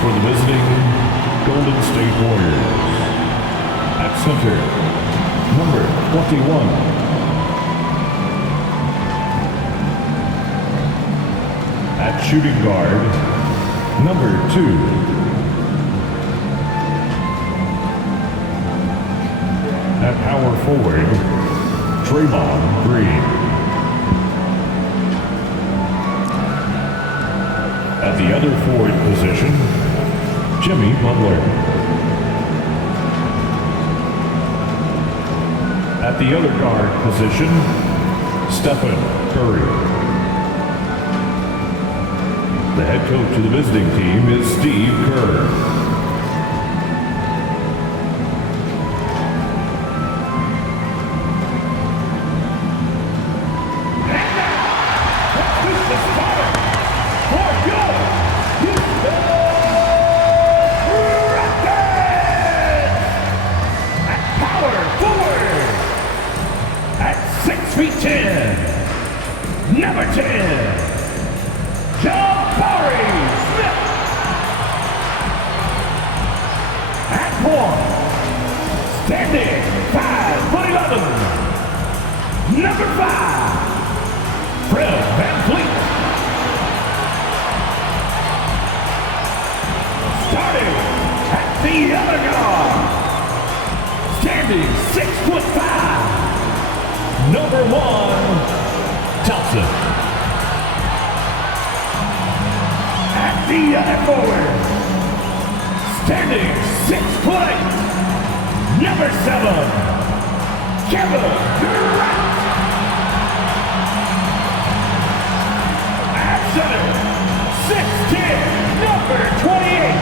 for the visiting Golden State Warriors. At center, number 21. At shooting guard, number 2. At power forward, Draymond Green. At the other forward position, Jimmy Butler. At the other guard position, Stephen Curry. The head coach of the visiting team is Steve Kerr. Number 10, Jabari Smith. At point, standing 5'11", number 5, Fred VanVleet. Starting at the other guard, standing 6'5", number 1, Thompson. At the other forward, standing 6'8", number 7, Kevin Durant. At center, 6'10", number 28,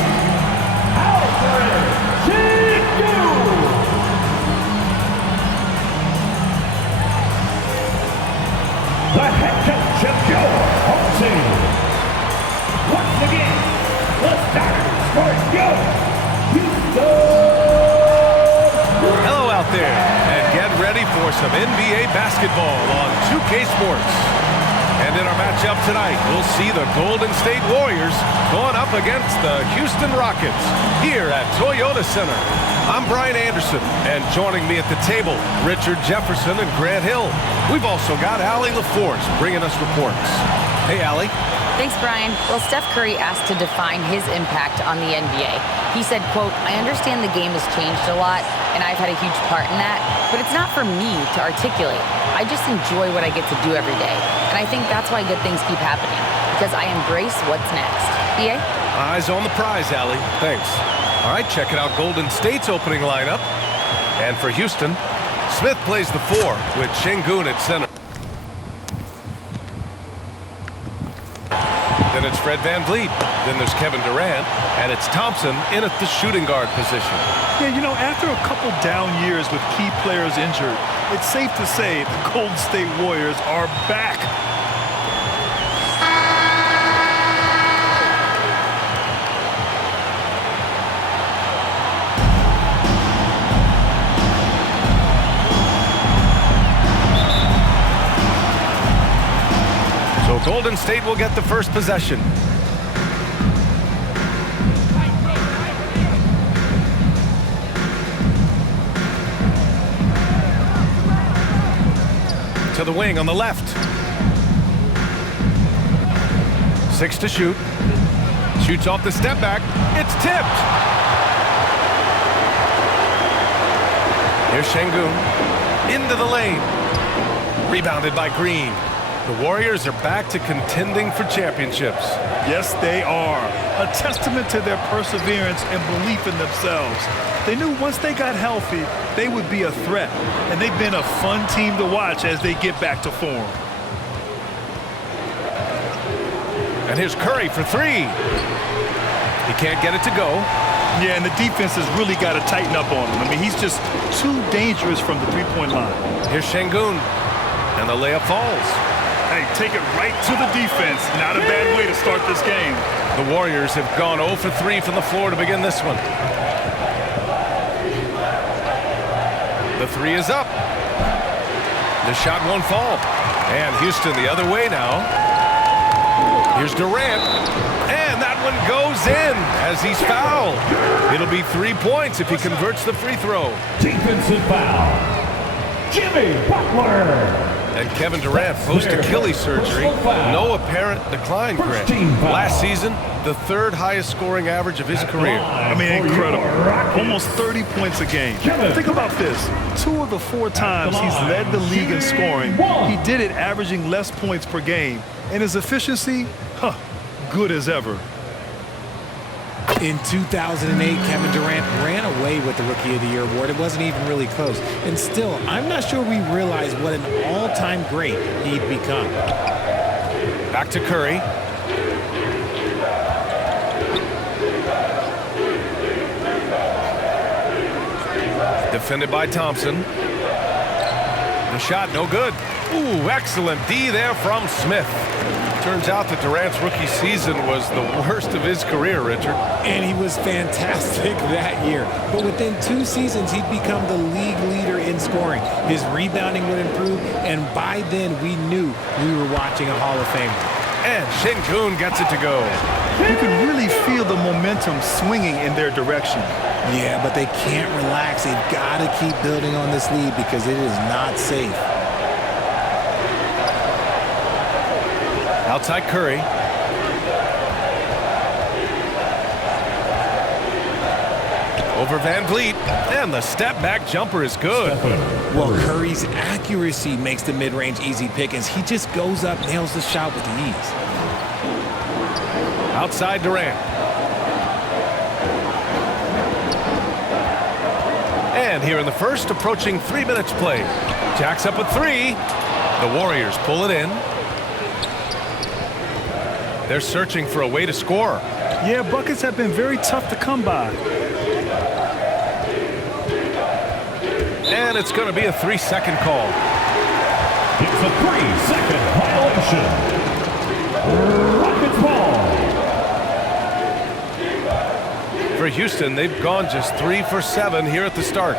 Alfred Sengun. The head coach of your home team. Once again, the starters for your Houston. Hello out there, and get ready for some NBA basketball on 2K Sports. And in our matchup tonight, we'll see the Golden State Warriors going up against the Houston Rockets here at Toyota Center. I'm Brian Anderson, and joining me at the table, Richard Jefferson and Grant Hill. We've also got Allie LaForce bringing us reports. Hey, Allie. Thanks, Brian. Well, Steph Curry asked to define his impact on the NBA. He said, quote, "I understand the game has changed a lot, and I've had a huge part in that, but it's not for me to articulate. I just enjoy what I get to do every day, and I think that's why good things keep happening, because I embrace what's next." EA? Eyes on the prize, Allie. Thanks. All right, checking out Golden State's opening lineup. And for Houston, Smith plays the 4 with Sengun at center. Then it's Fred VanVleet. Then there's Kevin Durant. And it's Thompson in at the shooting guard position. Yeah, you know, after a couple down years with key players injured, it's safe to say the Golden State Warriors are back. So Golden State will get the first possession. To the wing on the left. 6 to shoot. Shoots off the step back. It's tipped. Here's Sengun. Into the lane. Rebounded by Green. The Warriors are back to contending for championships. Yes, they are. A testament to their perseverance and belief in themselves. They knew once they got healthy, they would be a threat. And they've been a fun team to watch as they get back to form. And here's Curry for 3. He can't get it to go. Yeah, and the defense has really got to tighten up on him. I mean, he's just too dangerous from the three-point line. Here's Sengun. And the layup falls. Hey, take it right to the defense. Not a bad way to start this game. The Warriors have gone 0 for 3 from the floor to begin this one. The 3 is up. The shot won't fall. And Houston the other way now. Here's Durant. And that one goes in as he's fouled. It'll be 3 points if he converts the free throw. Defensive foul. Jimmy Butler. And Kevin Durant post-Achilles surgery. No apparent decline, Grant. Last season, the third highest scoring average of his career. I mean, incredible. Almost 30 points a game. Think about this. 2 of the 4 times he's led the league in scoring, he did it averaging less points per game. And his efficiency, good as ever. In 2008, Kevin Durant ran away with the Rookie of the Year award. It wasn't even really close. And still, I'm not sure we realize what an all-time great he'd become. Back to Curry. Defended by Thompson. The shot, no good. Ooh, excellent D there from Smith. Turns out that Durant's rookie season was the worst of his career, Richard. And he was fantastic that year. But within 2 seasons, he'd become the league leader in scoring. His rebounding would improve, and by then, we knew we were watching a Hall of Famer. And Şengün gets it to go. You can really feel the momentum swinging in their direction. Yeah, but they can't relax. They've got to keep building on this lead because it is not safe. Outside Curry. Over Van Vliet. And the step-back jumper is good. Well, Curry's accuracy makes the mid-range easy pickings. He just goes up, nails the shot with ease. Outside Durant. And here in the first, approaching 3 minutes played. Jacks up a 3. The Warriors pull it in. They're searching for a way to score. Yeah, buckets have been very tough to come by. And it's going to be a 3-second call. It's a 3-second violation. Rockets ball. For Houston, they've gone just 3 for 7 here at the start.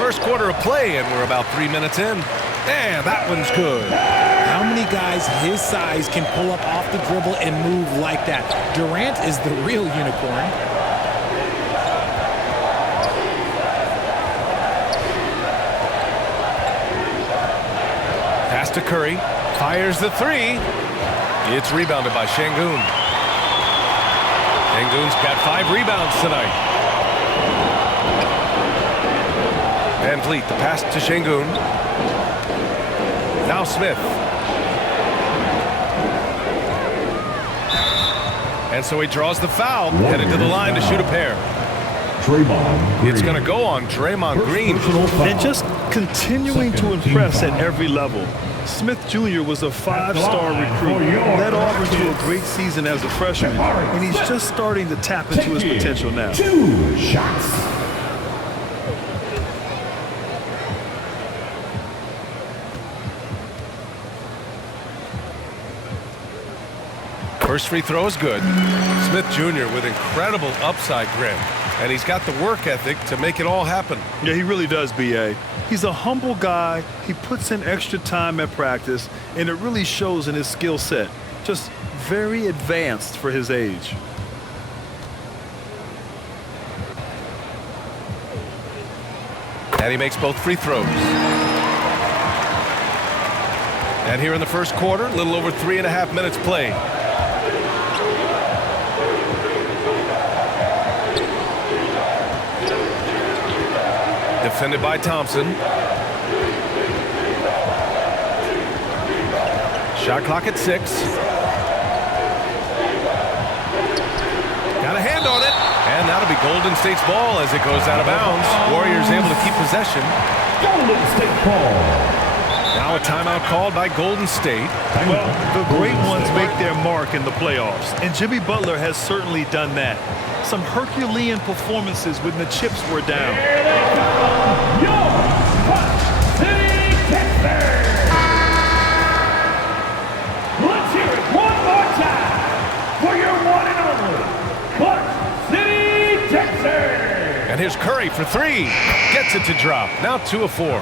First quarter of play, and we're about 3 minutes in. And that one's good. How many guys his size can pull up off the dribble and move like that? Durant is the real unicorn. Pass to Curry. Fires the 3. It's rebounded by Şengün. Şengün's got 5 rebounds tonight. Van Vliet, the pass to Şengün. Now Smith. And so he draws the foul, headed to the line to shoot a pair. It's going to go on Draymond Green. And just continuing to impress at every level. Smith Jr. was a 5-star recruit, led Auburn to a great season as a freshman, and he's just starting to tap into his potential now. 2 shots. First free throw is good. Smith Jr. with incredible upside, Grant. And he's got the work ethic to make it all happen. Yeah, he really does, B.A. He's a humble guy. He puts in extra time at practice, and it really shows in his skill set. Just very advanced for his age. And he makes both free throws. And here in the first quarter, a little over 3.5 minutes played. Defended by Thompson. Shot clock at 6. Got a hand on it. And that'll be Golden State's ball as it goes out of bounds. Warriors able to keep possession. Golden State ball. Now a timeout called by Golden State. Well, the great ones make their mark in the playoffs, and Jimmy Butler has certainly done that. Some Herculean performances when the chips were down. Here they come, your Clutch City Texans. Let's hear it one more time for your one and only Clutch City Texans. And here's Curry for 3. Gets it to drop. Now 2 of 4.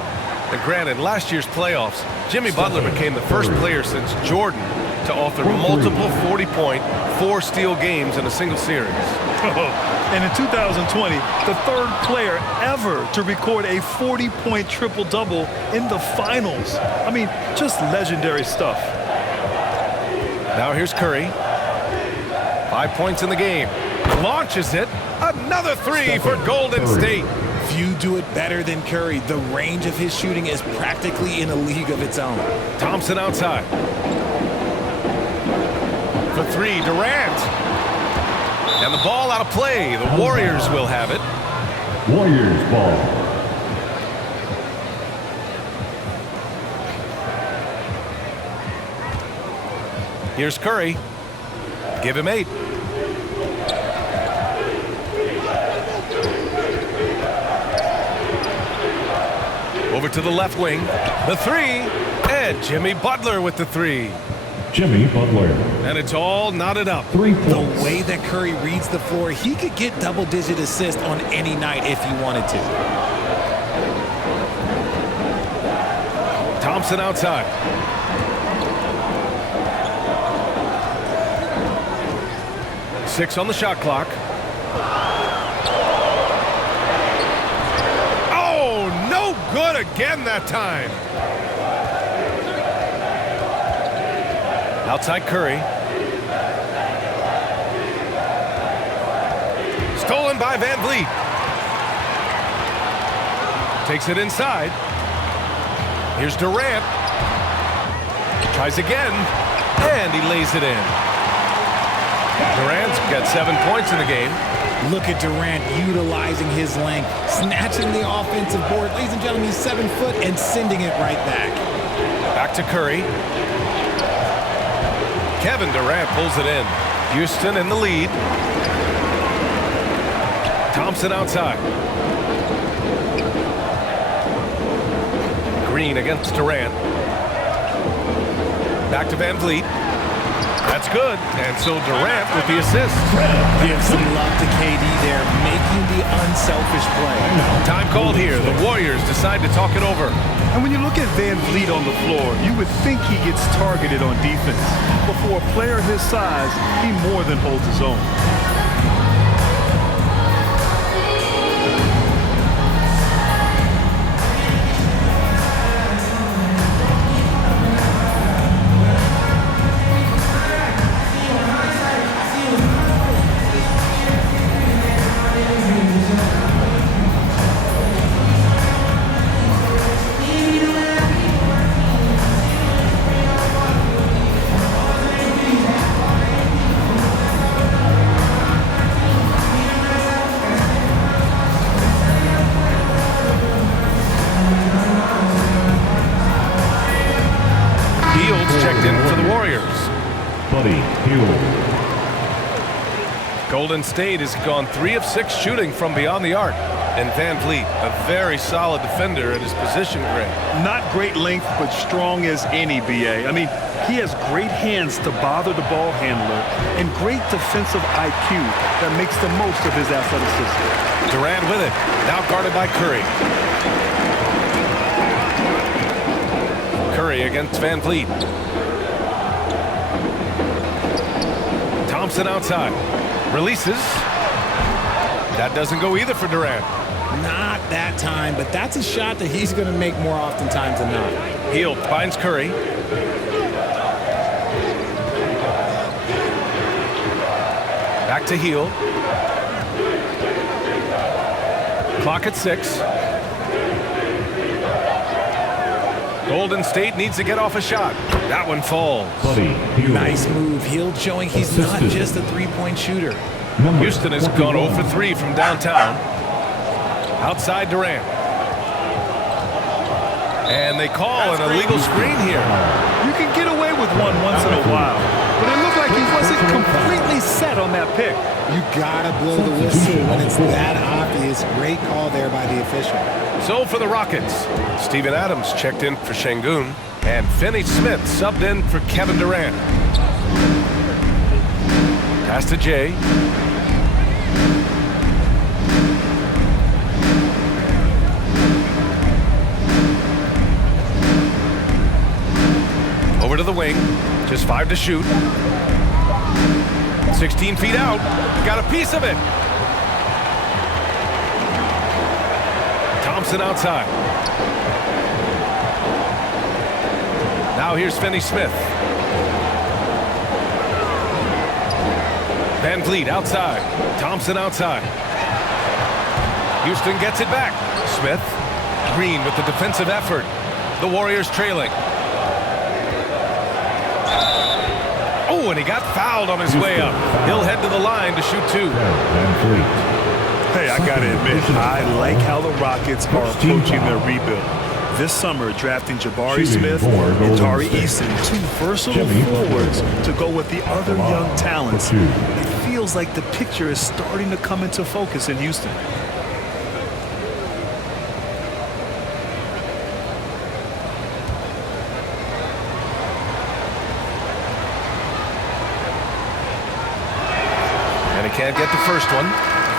And granted, last year's playoffs, Jimmy Butler became the first player since Jordan to author multiple 40-point, 4-steal games in a single series. And in 2020, the third player ever to record a 40-point triple-double in the finals. I mean, just legendary stuff. Now here's Curry. 5 points in the game. Launches it. Another three for Golden State. Few do it better than Curry. The range of his shooting is practically in a league of its own. Thompson outside. For three, Durant. And the ball out of play. The Warriors will have it. Warriors ball. Here's Curry. Give him 8. Over to the left wing. The 3. And Jimmy Butler with the 3. Jimmy Butler. And it's all knotted up. 3 points. The way that Curry reads the floor, he could get double-digit assists on any night if he wanted to. Thompson outside. Six on the shot clock. Oh, no good again that time. Outside Curry. Stolen by Van Vliet. Takes it inside. Here's Durant. Tries again. And he lays it in. Durant's got 7 points in the game. Look at Durant utilizing his length, snatching the offensive board. Ladies and gentlemen, he's 7 foot and sending it right back. Back to Curry. Kevin Durant pulls it in. Houston in the lead. Thompson outside. Green against Durant. Back to Van Vliet. That's good. And so Durant with the assist. Give some love to KD there, making the unselfish play. Time called here. The Warriors decide to talk it over. And when you look at Van Vliet on the floor, you would think he gets targeted on defense. But for a player his size, he more than holds his own. Checked in for the Warriors. Buddy Hield. Golden State has gone 3 of 6 shooting from beyond the arc. And Van Vliet, a very solid defender at his position grade. Not great length, but strong as any, BA. I mean, he has great hands to bother the ball handler and great defensive IQ that makes the most of his athleticism. Durant with it. Now guarded by Curry. Curry against Van Vliet. Thompson outside. Releases. That doesn't go either for Durant. Not that time, but that's a shot that he's going to make more oftentimes than not. Hield finds Curry. Back to Hield. Clock at 6. Golden State needs to get off a shot. That one falls. Buddy Hield. Nice move. Hield showing he's not just a three-point shooter. Houston has gone 0 for 3 from downtown. Outside Durant. And they call an illegal screen here. You can get away with one once in a while, but it looked like he wasn't completely set on that pick. You gotta blow the whistle when it's that obvious. Great call there by the official. So for the Rockets, Steven Adams checked in for Şengün, and Finney Smith subbed in for Kevin Durant. Pass to Jay. to the wing. Just 5 to shoot. 16 feet out. Got a piece of it. Thompson outside. Now here's Finney Smith. Van Vliet outside. Thompson outside. Houston gets it back. Smith. Green with the defensive effort. The Warriors trailing. Oh, and he got fouled on his way up. He'll head to the line to shoot 2. Hey, I got to admit, I like how the Rockets are approaching their rebuild. This summer, drafting Jabari Smith and Tari Eason, 2 versatile forwards to go with the other young talents. It feels like the picture is starting to come into focus in Houston. And he can't get the first one.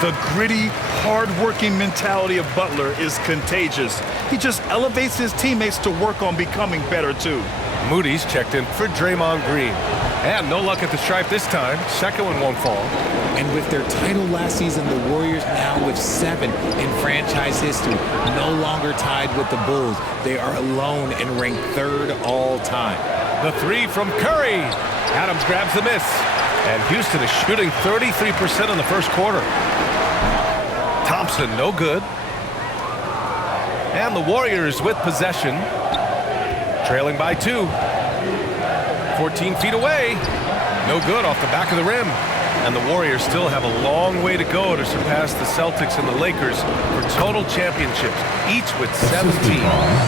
The gritty, hard-working mentality of Butler is contagious. He just elevates his teammates to work on becoming better, too. Moody's checked in for Draymond Green. And no luck at the stripe this time. Second one won't fall. And with their title last season, the Warriors now with 7 in franchise history, no longer tied with the Bulls. They are alone and ranked 3rd all time. The 3 from Curry. Adams grabs the miss. And Houston is shooting 33% in the first quarter. Thompson, no good. And the Warriors with possession. Trailing by 2. 14 feet away. No good off the back of the rim. And the Warriors still have a long way to go to surpass the Celtics and the Lakers for total championships, each with 17.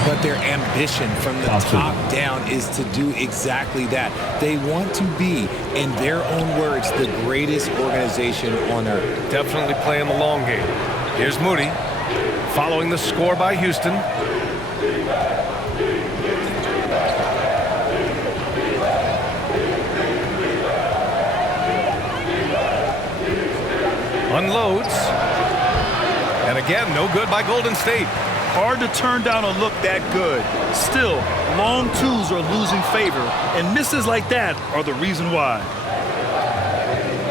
But their ambition from the top down is to do exactly that. They want to be, in their own words, the greatest organization on earth. Definitely playing the long game. Here's Moody, following the score by Houston. Unloads. And again, no good by Golden State. Hard to turn down a look that good. Still, long twos are losing favor, and misses like that are the reason why.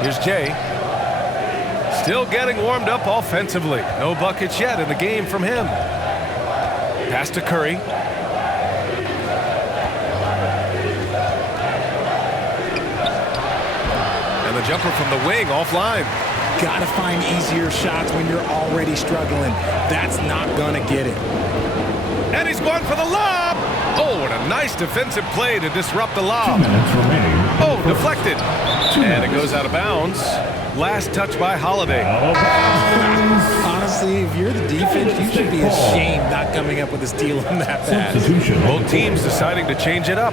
Here's Jay. Still getting warmed up offensively. No buckets yet in the game from him. Pass to Curry. And the jumper from the wing offline. Gotta find easier shots when you're already struggling. That's not gonna get it. And he's going for the lob. Oh, and a nice defensive play to disrupt the 2 lob. minutes remaining. Oh, deflected. And it goes out of bounds. Last touch by Holiday. Honestly, if you're the defense, you should be ashamed not coming up with a steal on that pass. Substitution. Both teams deciding to change it up.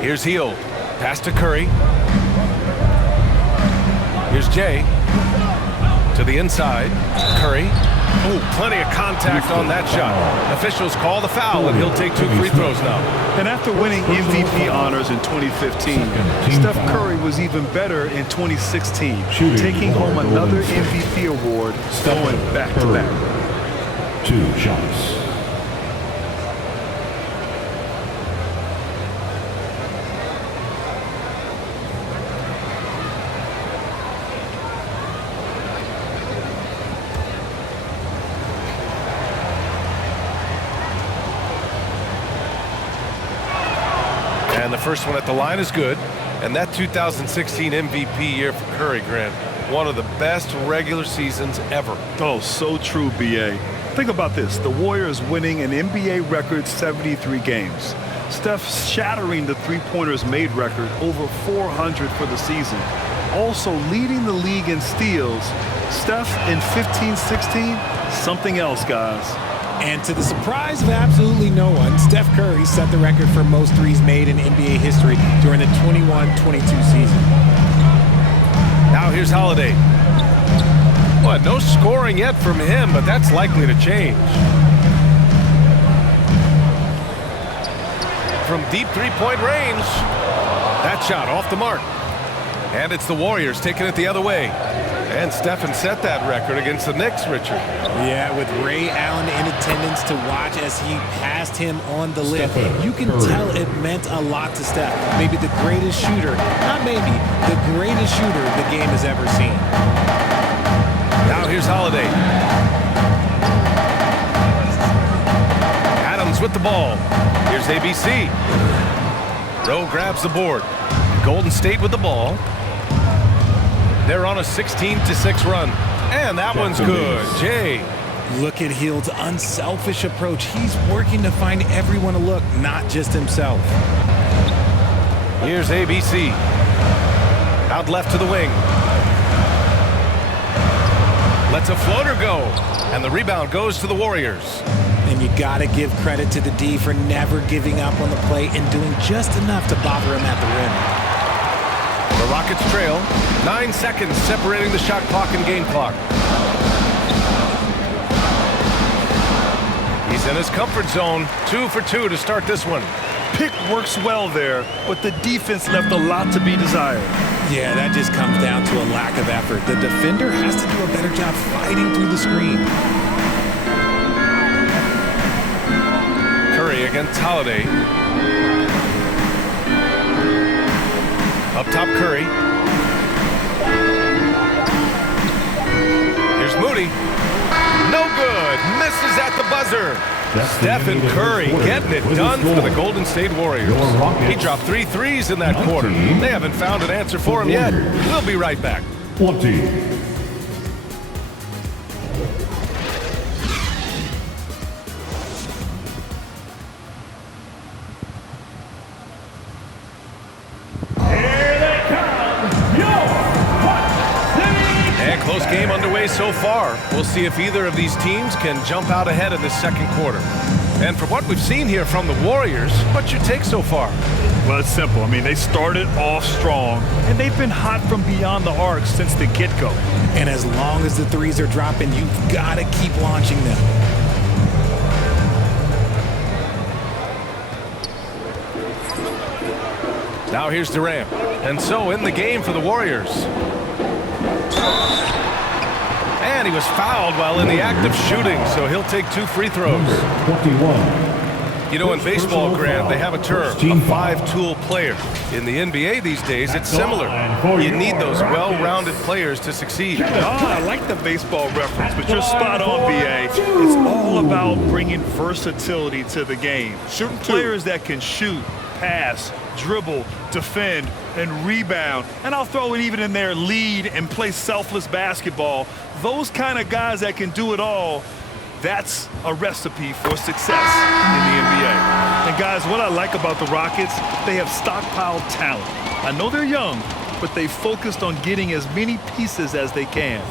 Here's Hield. Pass to Curry. Here's Jay. To the inside. Curry. Oh, plenty of contact on that shot. Officials call the foul, and he'll take 2 free throws now. And after winning MVP honors in 2015, Steph Curry was even better in 2016, taking home another MVP award, going back-to-back. 2 shots. And the first one at the line is good. And that 2016 MVP year for Curry, Grant, one of the best regular seasons ever. Oh, so true, B.A. Think about this. The Warriors winning an NBA record 73 games. Steph shattering the three-pointers made record, over 400 for the season. Also leading the league in steals. Steph in 15-16, something else, guys. And to the surprise of absolutely no one, Steph Curry set the record for most threes made in NBA history during the 21-22 season. Now here's Holiday. Well, no scoring yet from him, but that's likely to change. From deep three-point range, that shot off the mark. And it's the Warriors taking it the other way. And Stephen set that record against the Knicks, Richard. Yeah, with Ray Allen in attendance to watch as he passed him on the lip. You can tell it meant a lot to Steph. Maybe the greatest shooter, not maybe, the greatest shooter the game has ever seen. Now here's Holiday. Adams with the ball. Here's ABC. Rowe grabs the board. Golden State with the ball. They're on a 16-6 run. And that one's good. Jay. Look at Hield's unselfish approach. He's working to find everyone a look, not just himself. Here's ABC. Out left to the wing. Lets a floater go. And the rebound goes to the Warriors. And you got to give credit to the D for never giving up on the play and doing just enough to bother him at the rim. The Rockets trail. 9 seconds separating the shot clock and game clock. He's in his comfort zone. 2 for 2 to start this one. Pick works well there, but the defense left a lot to be desired. Yeah, that just comes down to a lack of effort. The defender has to do a better job fighting through the screen. Curry against Holiday. Up top, Curry. Here's Moody. No good. Misses at the buzzer. Stephen Curry getting it done for the Golden State Warriors. He dropped 3 threes in that quarter. They haven't found an answer for him yet. We'll be right back. 20. Close game underway so far. We'll see if either of these teams can jump out ahead in this second quarter. And from what we've seen here from the Warriors, what's your take so far? Well, it's simple. I mean, they started off strong, and they've been hot from beyond the arc since the get-go. And as long as the threes are dropping, you've got to keep launching them. Now here's Durant. And so in the game for the Warriors. And he was fouled while in the act of shooting, so he'll take 2 free throws. 21. You know, in baseball, Grant, they have a term, a 5-tool player. In the NBA these days, it's similar. You need those well-rounded players to succeed. Oh, I like the baseball reference, but you're spot on, BA. It's all about bringing versatility to the game. Players that can shoot, pass, dribble, defend, and rebound. And I'll throw it even in there, lead and play selfless basketball. Those kind of guys that can do it all, that's a recipe for success in the NBA. And guys, what I like about the Rockets, they have stockpiled talent. I know they're young, but they focused on getting as many pieces as they can.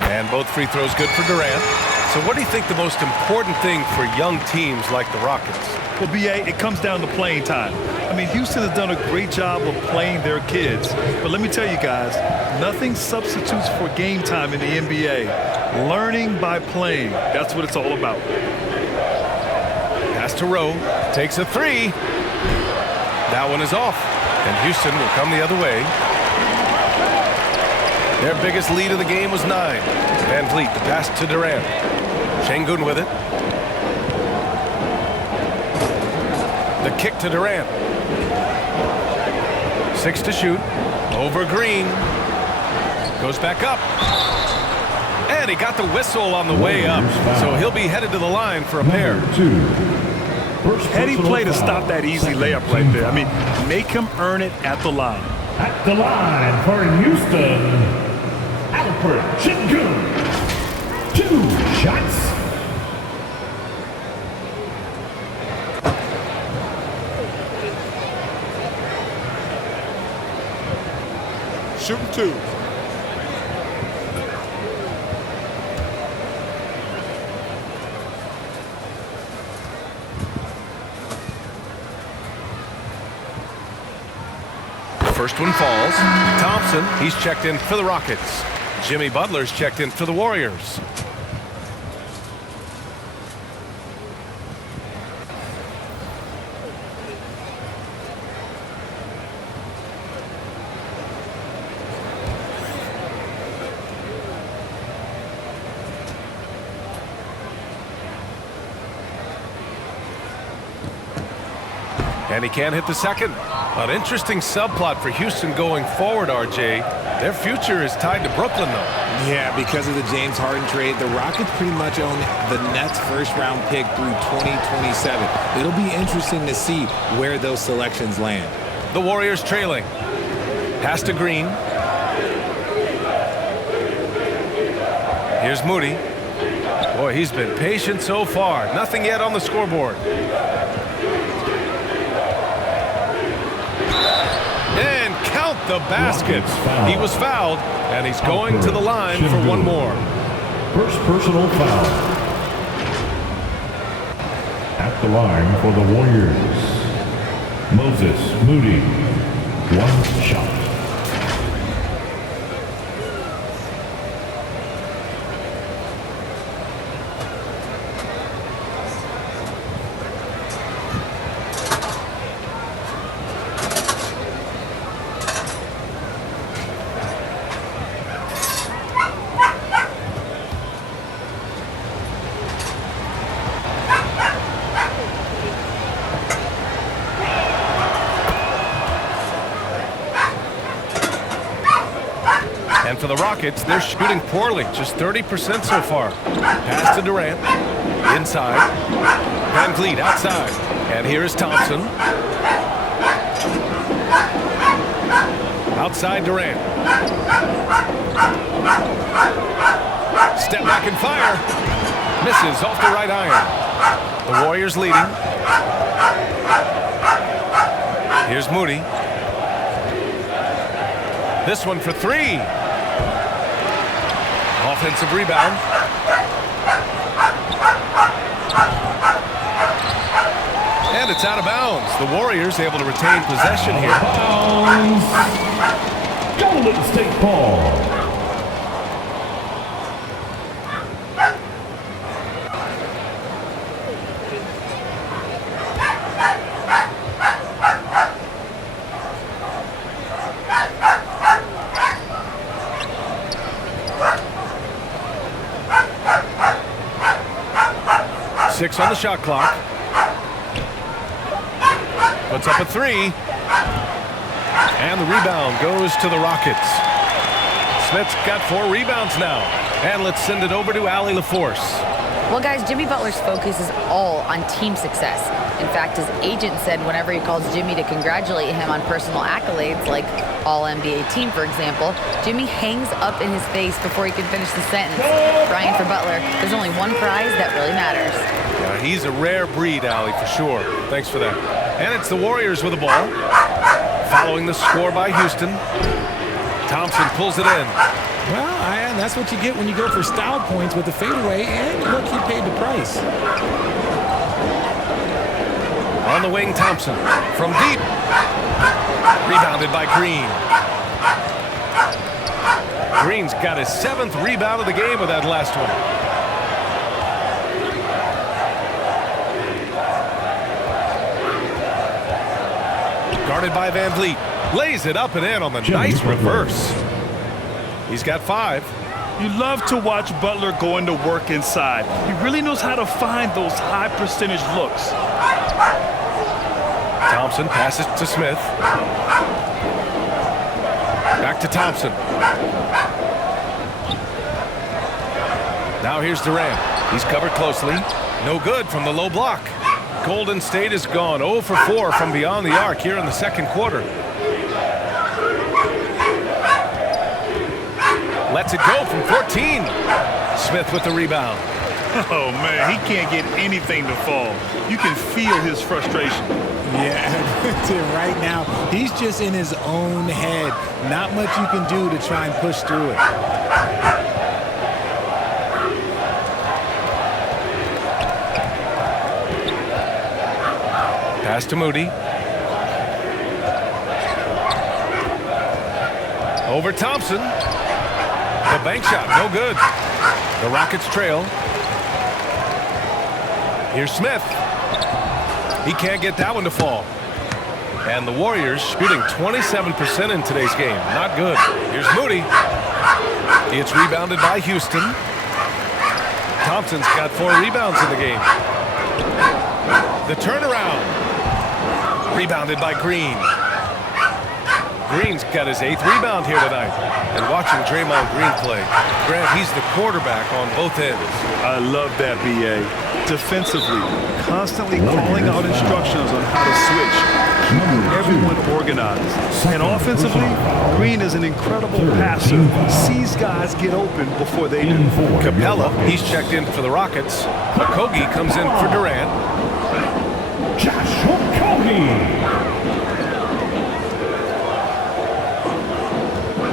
And both free throws good for Durant. So what do you think the most important thing for young teams like the Rockets? Well, BA, it comes down to playing time. I mean, Houston has done a great job of playing their kids. But let me tell you guys, nothing substitutes for game time in the NBA. Learning by playing, that's what it's all about. Pass to Rowe, takes a 3. That one is off, and Houston will come the other way. Their biggest lead of the game was 9. Van Vliet, the pass to Durant. Şengün with it. The kick to Durant. 6 to shoot. Over Green. Goes back up. And he got the whistle on the way up. So he'll be headed to the line for a pair. Heady play to stop that easy layup right there. I mean, make him earn it at the line. At the line for Houston, Alfred Şengün. 2 shots. Shooting 2. First one falls. Thompson, he's checked in for the Rockets. Jimmy Butler's checked in for the Warriors. And he can't hit the second. An interesting subplot for Houston going forward, RJ. Their future is tied to Brooklyn, though. Yeah, because of the James Harden trade, the Rockets pretty much own the Nets' first-round pick through 2027. It'll be interesting to see where those selections land. The Warriors trailing. Pass to Green. Here's Moody. Boy, he's been patient so far. Nothing yet on the scoreboard. And count the basket. He was fouled, and he's going to the line for one more. First personal foul. At the line for the Warriors, Moses Moody. One shot. And for the Rockets, they're shooting poorly, just 30% so far. Pass to Durant, inside. Van Vliet outside. And here is Thompson. Outside Durant. Step back and fire. Misses off the right iron. The Warriors leading. Here's Moody. This one for three. Offensive rebound. And it's out of bounds. The Warriors able to retain possession here. Golden State ball. Six on the shot clock. Puts up a three. And the rebound goes to the Rockets. Smith's got 4 rebounds now. And let's send it over to Allie LaForce. Well, guys, Jimmy Butler's focus is all on team success. In fact, his agent said whenever he calls Jimmy to congratulate him on personal accolades, like All-NBA team, for example, Jimmy hangs up in his face before he can finish the sentence. Brian, for Butler, there's only one prize that really matters. Yeah, he's a rare breed, Allie, for sure. Thanks for that. And it's the Warriors with the ball. Following the score by Houston. Thompson pulls it in. Well, and that's what you get when you go for style points with the fadeaway, and look, he paid the price. On the wing, Thompson from deep. Rebounded by Green. Green's got his 7th rebound of the game with that last one. Guarded by Van Vliet. Lays it up and in on the nice reverse. He's got 5. You love to watch Butler go into work inside. He really knows how to find those high percentage looks. Thompson passes to Smith. Back to Thompson. Now here's Durant. He's covered closely. No good from the low block. Golden State has gone 0 for 4 from beyond the arc here in the second quarter. Lets it go from 14. Smith with the rebound. Oh, man, he can't get anything to fall. You can feel his frustration. Yeah, right now, he's just in his own head. Not much you can do to try and push through it. Pass to Moody. Over Thompson. The bank shot, no good. The Rockets trail. Here's Smith. He can't get that one to fall. And the Warriors shooting 27% in today's game. Not good. Here's Moody. It's rebounded by Houston. Thompson's got 4 rebounds in the game. The turnaround. Rebounded by Green. Green's got his 8th rebound here tonight. And watching Draymond Green play, Grant, he's the quarterback on both ends. I love that, B.A. Defensively, constantly calling out instructions on how to switch, keeping everyone organized. And offensively, Green is an incredible passer. Sees guys get open before they do. Capella, he's checked in for the Rockets. Okogie comes in for Durant. Josh Okogie.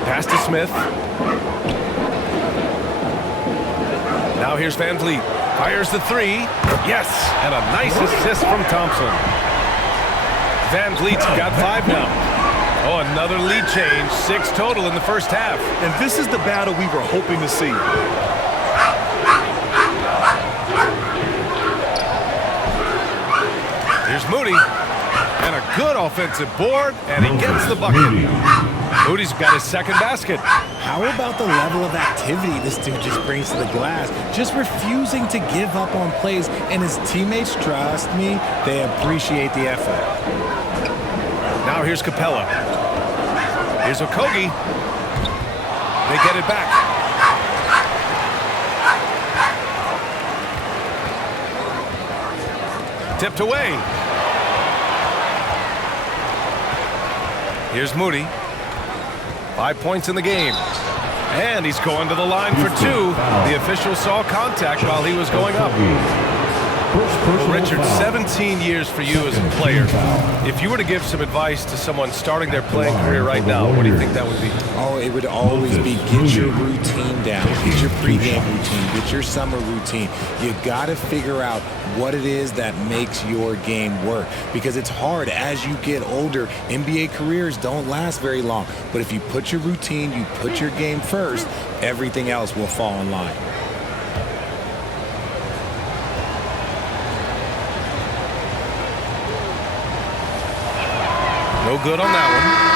Pass to Smith. Now here's Van Vliet. Fires the 3. Yes, and a nice assist from Thompson. Van Vliet's got 5 now. Oh, another lead change. 6 total in the first half. And this is the battle we were hoping to see. Here's Moody. And a good offensive board, and he gets the bucket. Moody's got his 2nd basket. How about the level of activity this dude just brings to the glass? Just refusing to give up on plays, and his teammates, trust me, they appreciate the effort. Now here's Capella. Here's Okogie. They get it back. Tipped away. Here's Moody. 5 points in the game. And he's going to the line for 2. The official saw contact while he was going up. Well, Richard, 17 years for you as a player. If you were to give some advice to someone starting their playing career right now, what do you think that would be? Oh, it would always be get your routine down. Get your pregame routine. Get your summer routine. You got to figure out what it is that makes your game work. Because it's hard as you get older. NBA careers don't last very long. But if you put your routine, you put your game first, everything else will fall in line. No good on that one.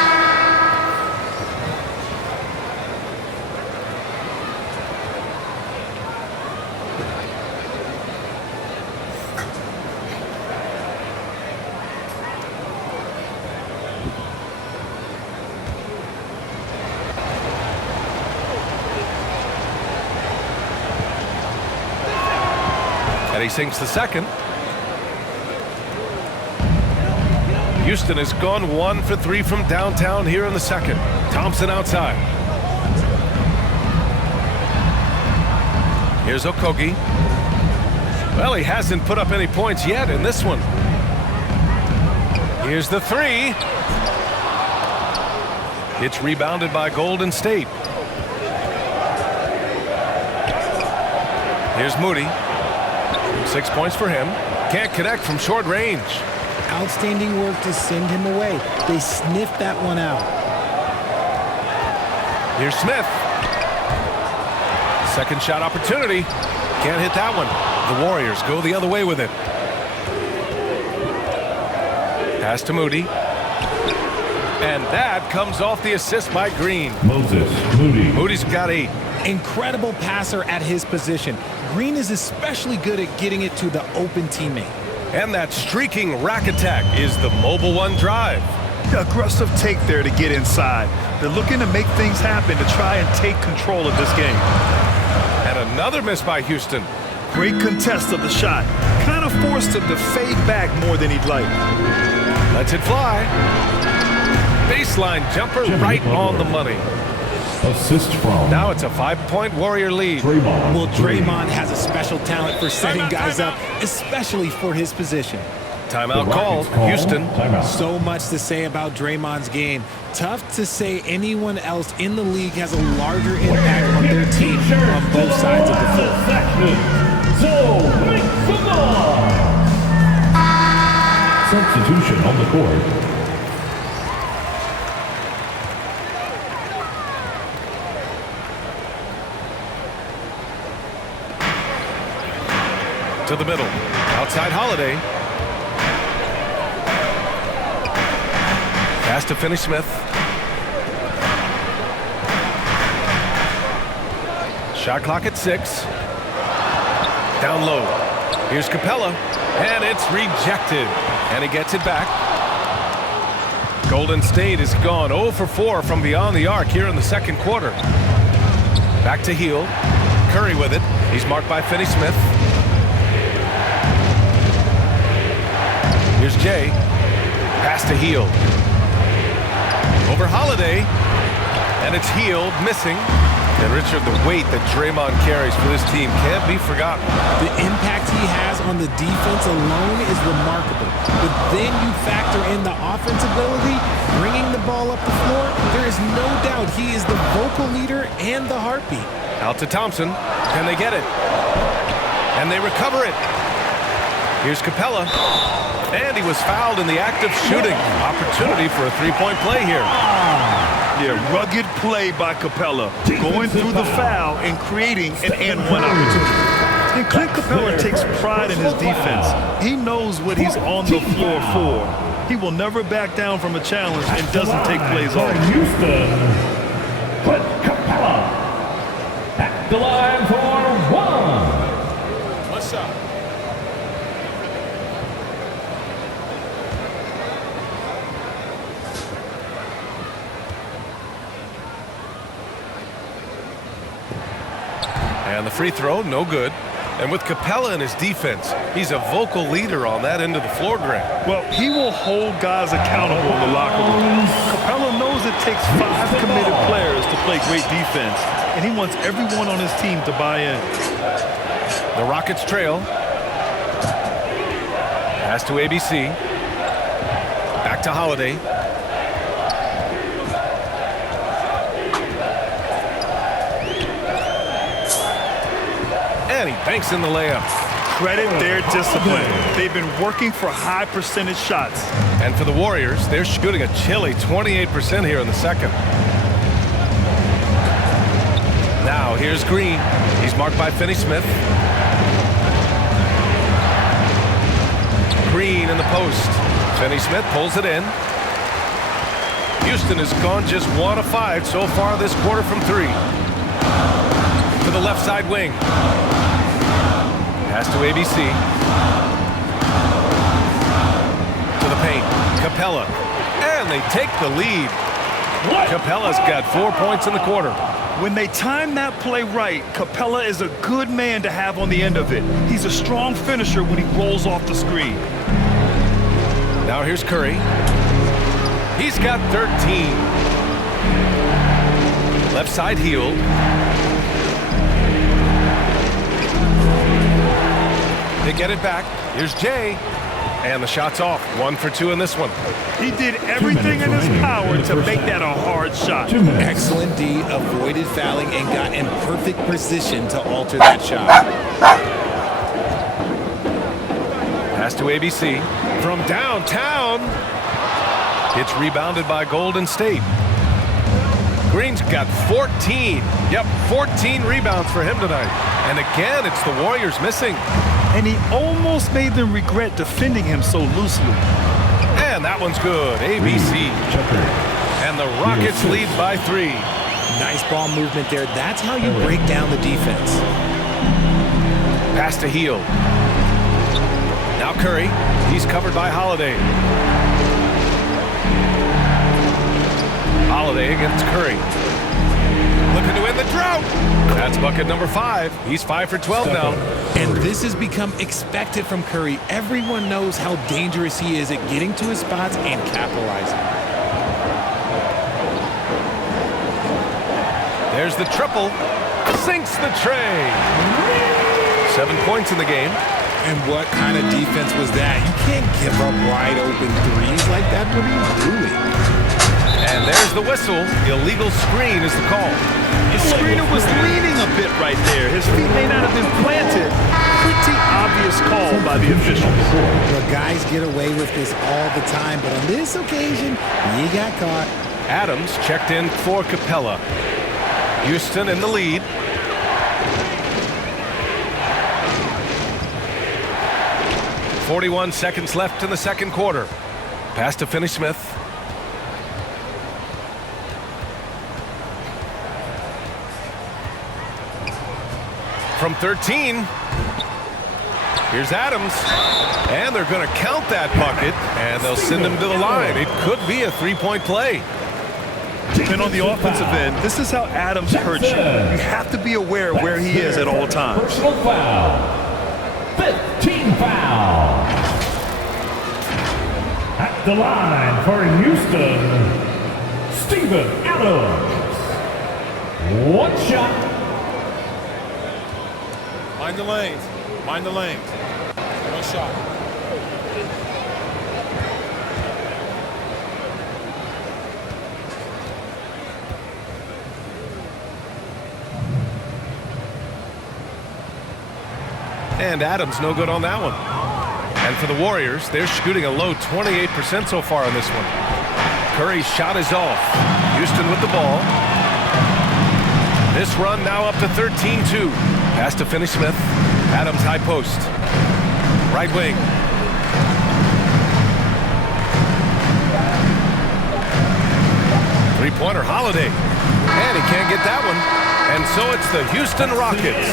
And he sinks the 2nd. Houston has gone 1 for 3 from downtown here in the 2nd. Thompson outside. Here's Okogie. Well, he hasn't put up any points yet in this one. Here's the 3. It's rebounded by Golden State. Here's Moody. 6 points for him. Can't connect from short range. Outstanding work to send him away. They sniffed that one out. Here's Smith. 2nd shot opportunity. Can't hit that one. The Warriors go the other way with it. Pass to Moody. And that comes off the assist by Green. Moody. Moody's got 8. Incredible passer at his position. Green is especially good at getting it to the open teammate. And that streaking rack attack is the mobile 1 drive. Aggressive take there to get inside. They're looking to make things happen to try and take control of this game. And another miss by Houston. Great contest of the shot. Kind of forced him to fade back more than he'd like. Lets it fly. Baseline jumper right on the money. Assist from. Now it's a 5-point Warrior lead. Well, Draymond has a special talent for setting guys up, especially for his position. Timeout called. Houston. So much to say about Draymond's game. Tough to say anyone else in the league has a larger impact on their team on both sides of the floor. So, make some noise. Substitution on the court. To the middle. Outside Holiday. Pass to Finney-Smith. Shot clock at 6. Down low. Here's Capella. And it's rejected. And he gets it back. Golden State is gone 0 for 4 from beyond the arc here in the second quarter. Back to Heel. Curry with it. He's marked by Finney-Smith. Here's Jay. Pass to Heel. Over Holiday. And it's Heel missing. And Richard, the weight that Draymond carries for this team can't be forgotten. The impact he has on the defense alone is remarkable. But then you factor in the offense ability, bringing the ball up the floor. There is no doubt he is the vocal leader and the heartbeat. Out to Thompson. Can they get it? And they recover it. Here's Capella. And he was fouled in the act of shooting. Opportunity for a three-point play here. Yeah, rugged play by Capella, going through the foul and creating an and-one opportunity. And Clint Capella takes pride in his defense. He knows what he's on the floor for. He will never back down from a challenge and doesn't take plays off. Houston, Clint Capella at the line for one. What's up? And the free throw, no good. And with Capella in his defense, he's a vocal leader on that end of the floor, Grant. Well, he will hold guys accountable in the locker room. Capella knows it takes 5 committed players to play great defense, and he wants everyone on his team to buy in. The Rockets trail. Pass to ABC. Back to Holiday. And he banks in the layup. Credit their discipline. They've been working for high percentage shots. And for the Warriors, they're shooting a chilly 28% here in the second. Now here's Green. He's marked by Finney-Smith. Green in the post. Finney-Smith pulls it in. Houston has gone just 1 of 5 so far this quarter from 3. To the left side wing. Pass to ABC. To the paint. Capella. And they take the lead. Capella's got 4 points in the quarter. When they time that play right, Capella is a good man to have on the end of it. He's a strong finisher when he rolls off the screen. Now here's Curry. He's got 13. Left side Healed. They get it back. Here's Jay. And the shot's off. 1 for 2 in this one. He did everything in his power to make that a hard shot. Excellent D, avoided fouling and got in perfect position to alter that shot. Pass to ABC. From downtown. It's rebounded by Golden State. Green's got 14. Yep, 14 rebounds for him tonight. And again, it's the Warriors missing. And he almost made them regret defending him so loosely. And that one's good. ABC. And the Rockets lead by 3. Nice ball movement there. That's how you break down the defense. Pass to Heel. Now Curry. He's covered by Holiday. Holiday against Curry. Looking to win the drought. That's bucket number 5. He's 5 for 12 now. And this has become expected from Curry. Everyone knows how dangerous he is at getting to his spots and capitalizing. There's the triple. Sinks the tray. 7 points in the game. And what kind of defense was that? You can't give up wide open threes like that. What are you doing? And there's the whistle. Illegal screen is the call. The screener was leaning a bit right there. His feet may not have been planted. Pretty obvious call by the officials. Well, guys get away with this all the time, but on this occasion, he got caught. Adams checked in for Capella. Houston in the lead. 41 seconds left in the second quarter. Pass to Finney-Smith. From 13, here's Adams, and they're going to count that bucket, and they'll send him to the line. It could be a three-point play. And on the offensive end, this is how Adams hurts you. You have to be aware of where he is at all times. Personal foul. 15 foul. At the line for Houston, Steven Adams. One shot. Mind the lanes. Mind the lanes. One shot. And Adams no good on that one. And for the Warriors, they're shooting a low 28% so far on this one. Curry's shot is off. Houston with the ball. This run now up to 13-2. Pass to Finney-Smith. Adams high post. Right wing. Three-pointer Holiday. And he can't get that one. And so it's the Houston Rockets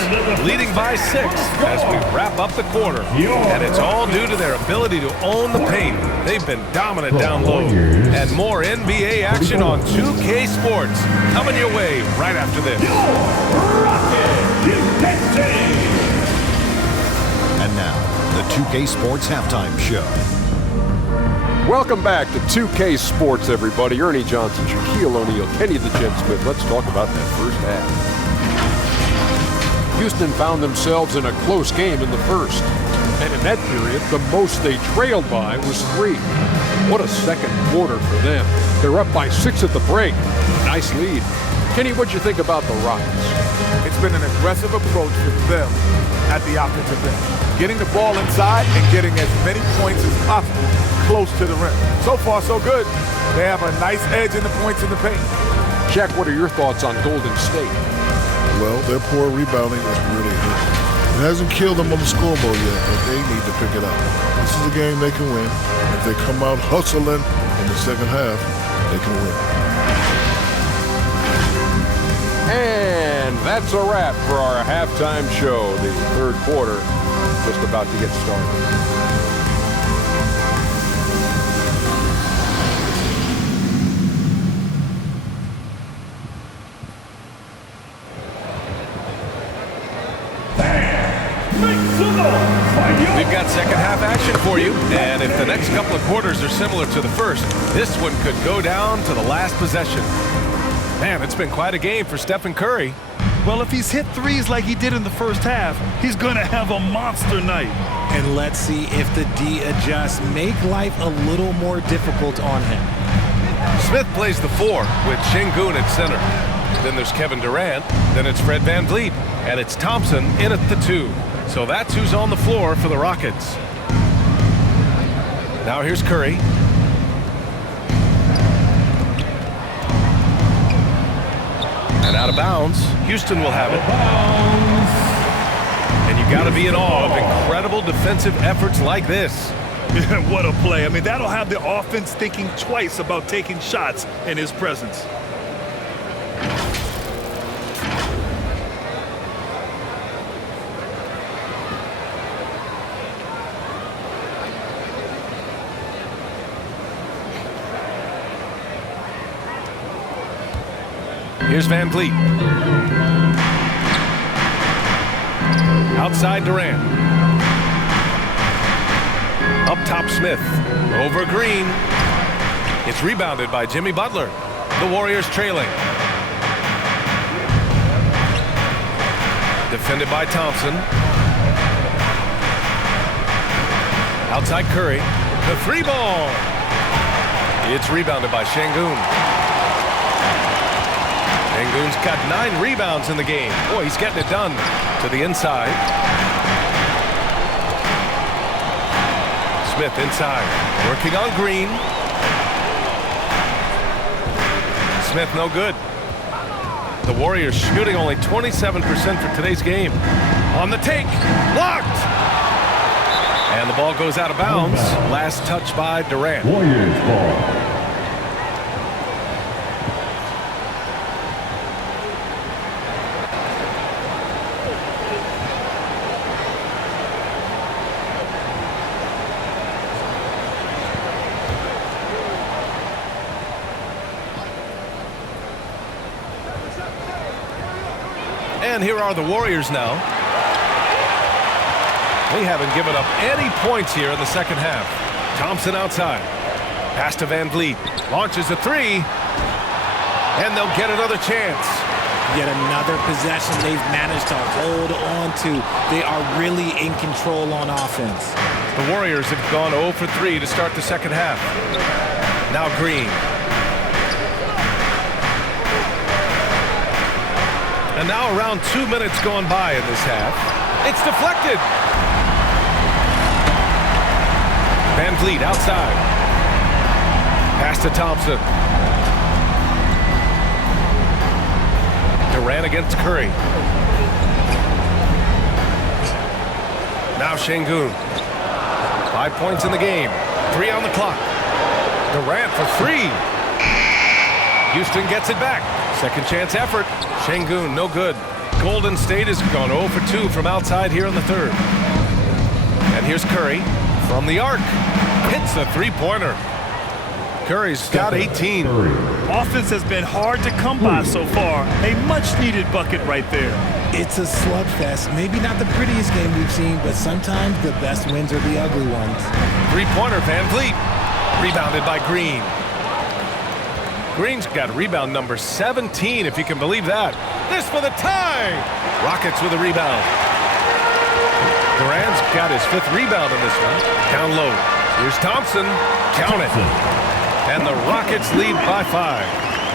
leading by 6 as we wrap up the quarter. And it's all due to their ability to own the paint. They've been dominant down low. And more NBA action on 2K Sports coming your way right after this. And now, the 2K Sports Halftime Show. Welcome back to 2K Sports, everybody. Ernie Johnson, Shaquille O'Neal, Kenny the Jet Smith. Let's talk about that first half. Houston found themselves in a close game in the first. And in that period, the most they trailed by was 3. What a second quarter for them. They're up by 6 at the break. Nice lead. Kenny, what'd you think about the Rockets? It's been an aggressive approach for them at the offensive end. Getting the ball inside and getting as many points as possible close to the rim. So far, so good. They have a nice edge in the points in the paint. Jack, what are your thoughts on Golden State? Well, their poor rebounding is really hurt. It hasn't killed them on the scoreboard yet, but they need to pick it up. This is a game they can win. If they come out hustling in the second half, they can win. And that's a wrap for our halftime show. The third quarter just about to get started. We've got second half action for you, and if the next couple of quarters are similar to the first, this one could go down to the last possession. Man, it's been quite a game for Stephen Curry. Well, if he's hit threes like he did in the first half, he's going to have a monster night. And let's see if the D adjusts, make life a little more difficult on him. Smith plays the 4 with Şengün at center. Then there's Kevin Durant, then it's Fred VanVleet, and it's Thompson in at the 2. So that's who's on the floor for the Rockets. Now here's Curry. And out of bounds. Houston will have it. And you got to be in awe of incredible defensive efforts like this. What a play. I mean, that'll have the offense thinking twice about taking shots in his presence. Here's VanVleet. Outside Durant. Up top Smith. Over Green. It's rebounded by Jimmy Butler. The Warriors trailing. Defended by Thompson. Outside Curry. The 3 ball. It's rebounded by Şengün. Şengün's got 9 rebounds in the game. Boy, he's getting it done to the inside. Smith inside, working on Green. Smith no good. The Warriors shooting only 27% for today's game. On the take, blocked! And the ball goes out of bounds. Last touch by Durant. Warriors ball. And here are the Warriors now. We haven't given up any points here in the second half. Thompson outside. Pass to Van Vliet. Launches a three. And they'll get another chance. Yet another possession they've managed to hold on to. They are really in control on offense. The Warriors have gone 0 for 3 to start the second half. Now Green. And now around 2 minutes going by in this half. It's deflected. Van Vliet outside. Pass to Thompson. Durant against Curry. Now Şengün. 5 points in the game. 3 on the clock. Durant for 3. Houston gets it back. Second chance effort. Şengün, no good. Golden State has gone 0 for 2 from outside here in the third. And here's Curry from the arc. Hits the three-pointer. Curry's got 18. Offense has been hard to come by so far. A much-needed bucket right there. It's a slugfest. Maybe not the prettiest game we've seen, but sometimes the best wins are the ugly ones. Three-pointer, Van Vliet. Rebounded by Green. Green's got rebound number 17, if you can believe that. This for the tie! Rockets with a rebound. Durant's got his 5th rebound in this one. Down low. Here's Thompson. Count it. And the Rockets lead by 5.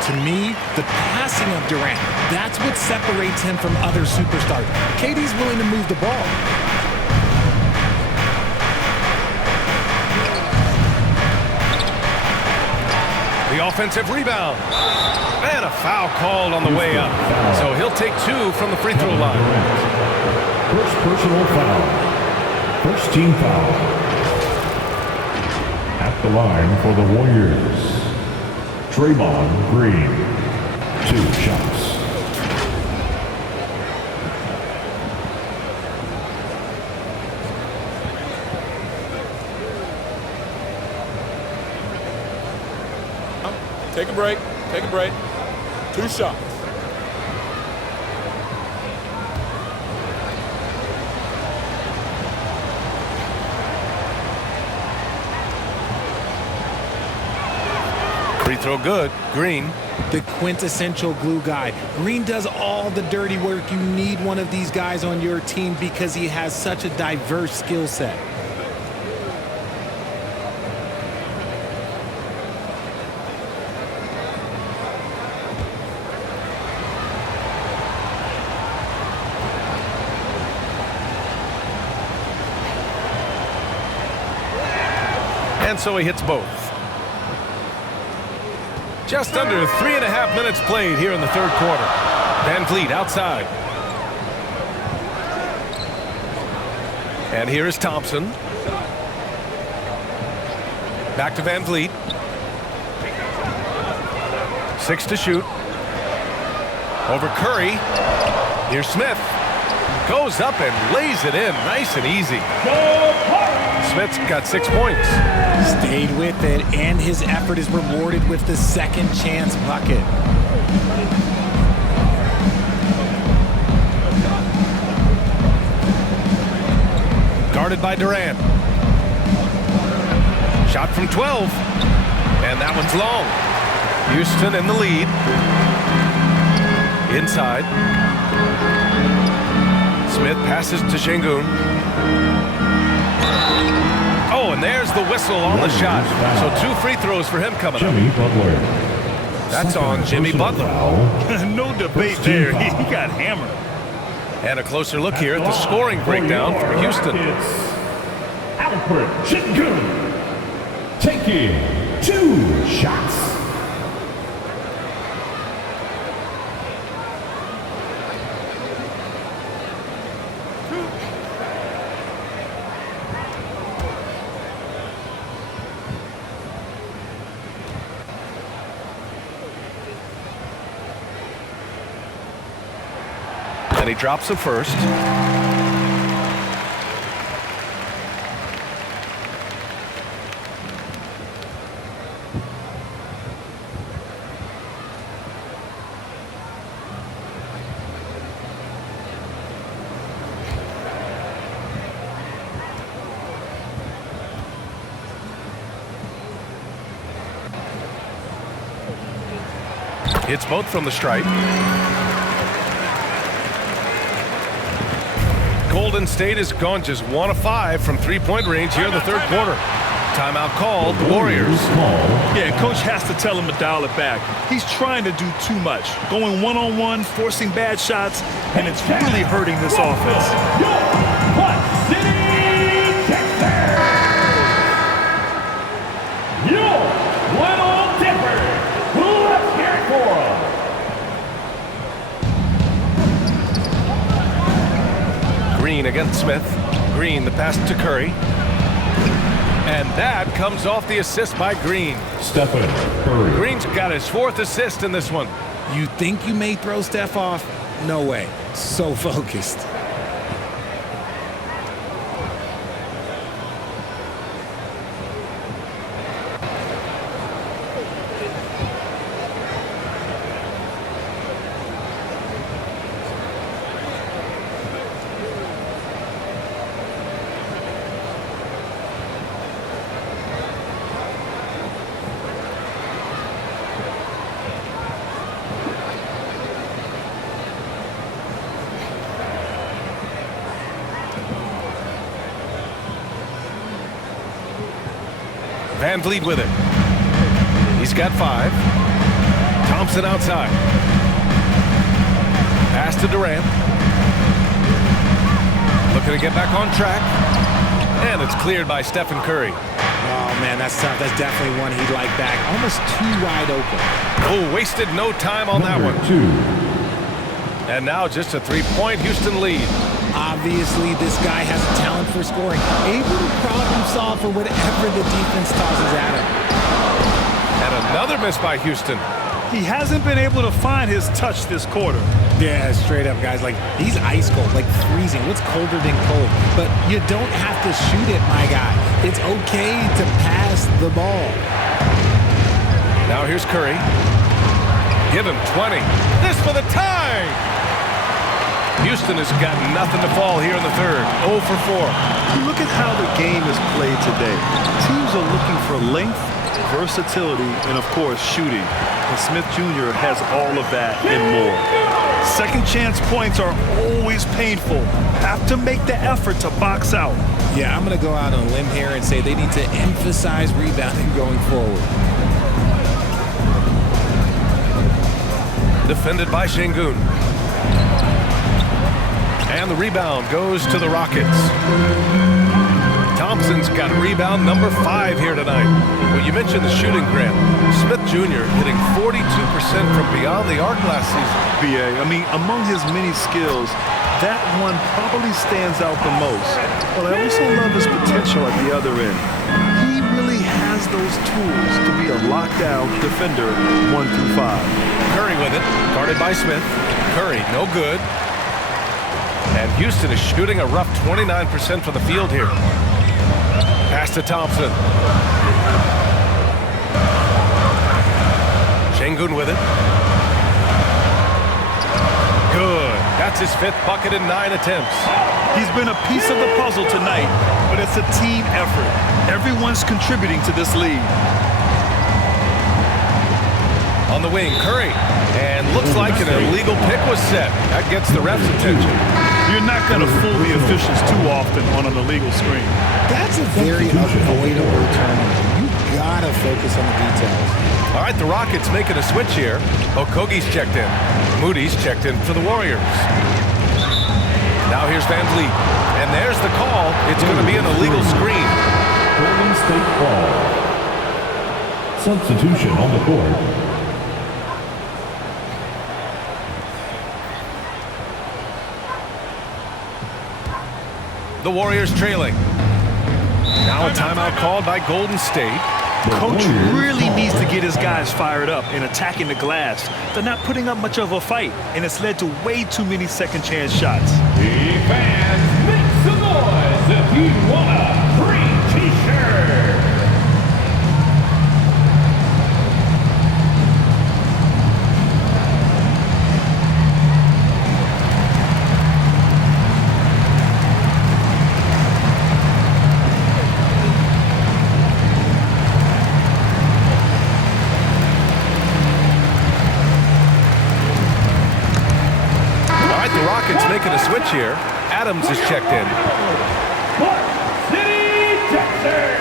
To me, the passing of Durant, that's what separates him from other superstars. KD's willing to move the ball. The offensive rebound. And a foul called on the way up. So he'll take 2 from the free throw line. First personal foul. First team foul. At the line for the Warriors. Draymond Green. 2 shots. Take a break. Take a break. 2 shots. Free throw good. Green. The quintessential glue guy. Green does all the dirty work. You need one of these guys on your team because he has such a diverse skill set. And so he hits both. Just under 3.5 minutes played here in the third quarter. Van Vliet outside. And here is Thompson. Back to Van Vliet. 6 to shoot. Over Curry. Here's Smith. Goes up and lays it in nice and easy. Smith's got 6 points. Stayed with it, and his effort is rewarded with the second chance bucket. Guarded by Durant. Shot from 12. And that one's long. Houston in the lead. Inside. Smith passes to Şengün. Oh, and there's the whistle on the shot. So 2 free throws for him coming up. Jimmy Butler. That's on Jimmy Butler. No debate there. He got hammered. And a closer look here at the scoring breakdown for Houston. Alfred Şengün taking 2 shots. And he drops the first. Hits both from the stripe. Golden State has gone just 1 of 5 from three-point range here in the third quarter. Timeout called, the Warriors. Yeah, coach has to tell him to dial it back. He's trying to do too much, going one-on-one, forcing bad shots, and it's really hurting this offense. Green against Smith. Green, the pass to Curry. And that comes off the assist by Green. Stephen Curry. Green's got his 4th assist in this one. You think you may throw Steph off? No way. So focused. Van Vliet with it. He's got 5. Thompson outside. Pass to Durant. Looking to get back on track. And it's cleared by Stephen Curry. Oh, man, that's tough. That's definitely one he'd like back. Almost too wide open. Oh, wasted no time on that one. 2. And now just a 3-point Houston lead. Obviously, this guy has a talent for scoring, able to problem solve for whatever the defense tosses at him. And another miss by Houston. He hasn't been able to find his touch this quarter. Yeah, straight up, guys. Like, he's ice cold, like freezing. What's colder than cold? But you don't have to shoot it, my guy. It's okay to pass the ball. Now here's Curry. Give him 20. This for the tie! Houston has got nothing to fall here in the third. 0 for 4. You look at how the game is played today. Teams are looking for length, versatility, and of course shooting. And Smith Jr. has all of that and more. Second chance points are always painful. Have to make the effort to box out. Yeah, I'm going to go out on a limb here and say they need to emphasize rebounding going forward. Defended by Şengün. And the rebound goes to the Rockets. Thompson's got rebound number 5 here tonight. Well, you mentioned the shooting, Grant. Smith Jr. hitting 42% from beyond the arc last season. BA, I mean, among his many skills, that one probably stands out the most. But I also love his potential at the other end. He really has those tools to be a lockdown defender 1 through 5. Curry with it, guarded by Smith. Curry, no good. And Houston is shooting a rough 29% from the field here. Pass to Thompson. Şengün with it. Good. That's his 5th bucket in 9 attempts. He's been a piece of the puzzle tonight, but it's a team effort. Everyone's contributing to this lead. On the wing, Curry. And looks like an illegal pick was set. That gets the ref's attention. You're not going to fool the officials too often on an illegal screen. That's a very avoidable turnover. You got to focus on the details. All right, the Rockets making a switch here. Okogie's checked in. Moody's checked in for the Warriors. Now here's Van Vliet. And there's the call. It's going to be an illegal screen. Golden State ball. Substitution on the court. The Warriors trailing. Now a timeout called by Golden State. Coach really needs to get his guys fired up and attacking the glass. They're not putting up much of a fight, and it's led to way too many second chance shots. Hey fans, make some noise if you want a free t-shirt. Making a switch here. Adams is checked in. City, Texas.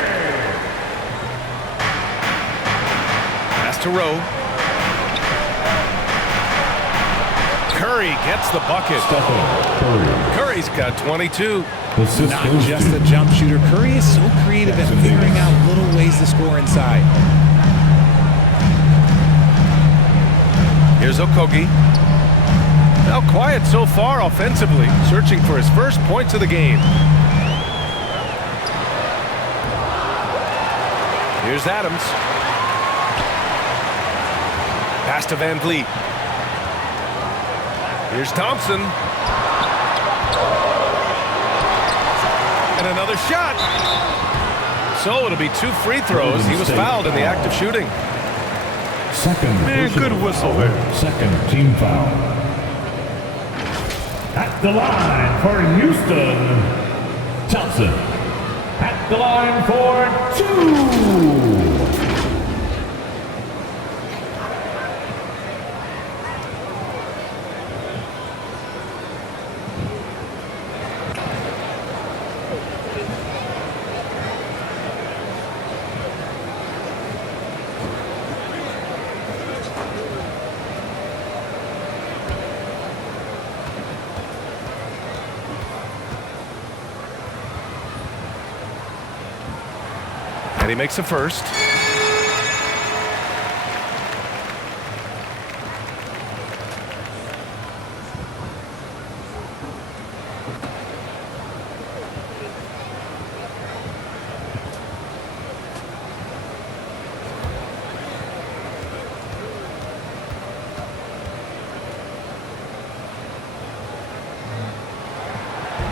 Pass to Rowe. Curry gets the bucket. Curry's got 22. Not just a jump shooter. Curry is so creative at figuring out little ways to score inside. Here's Okogie. Now quiet so far offensively, searching for his first points of the game. Here's Adams. Pass to Van Vliet. Here's Thompson. And another shot. So it'll be 2 free throws. He was fouled in the act of shooting. Man, good whistle there. Second team foul. At the line for Houston, Thompson. At the line for 2. And he makes a first.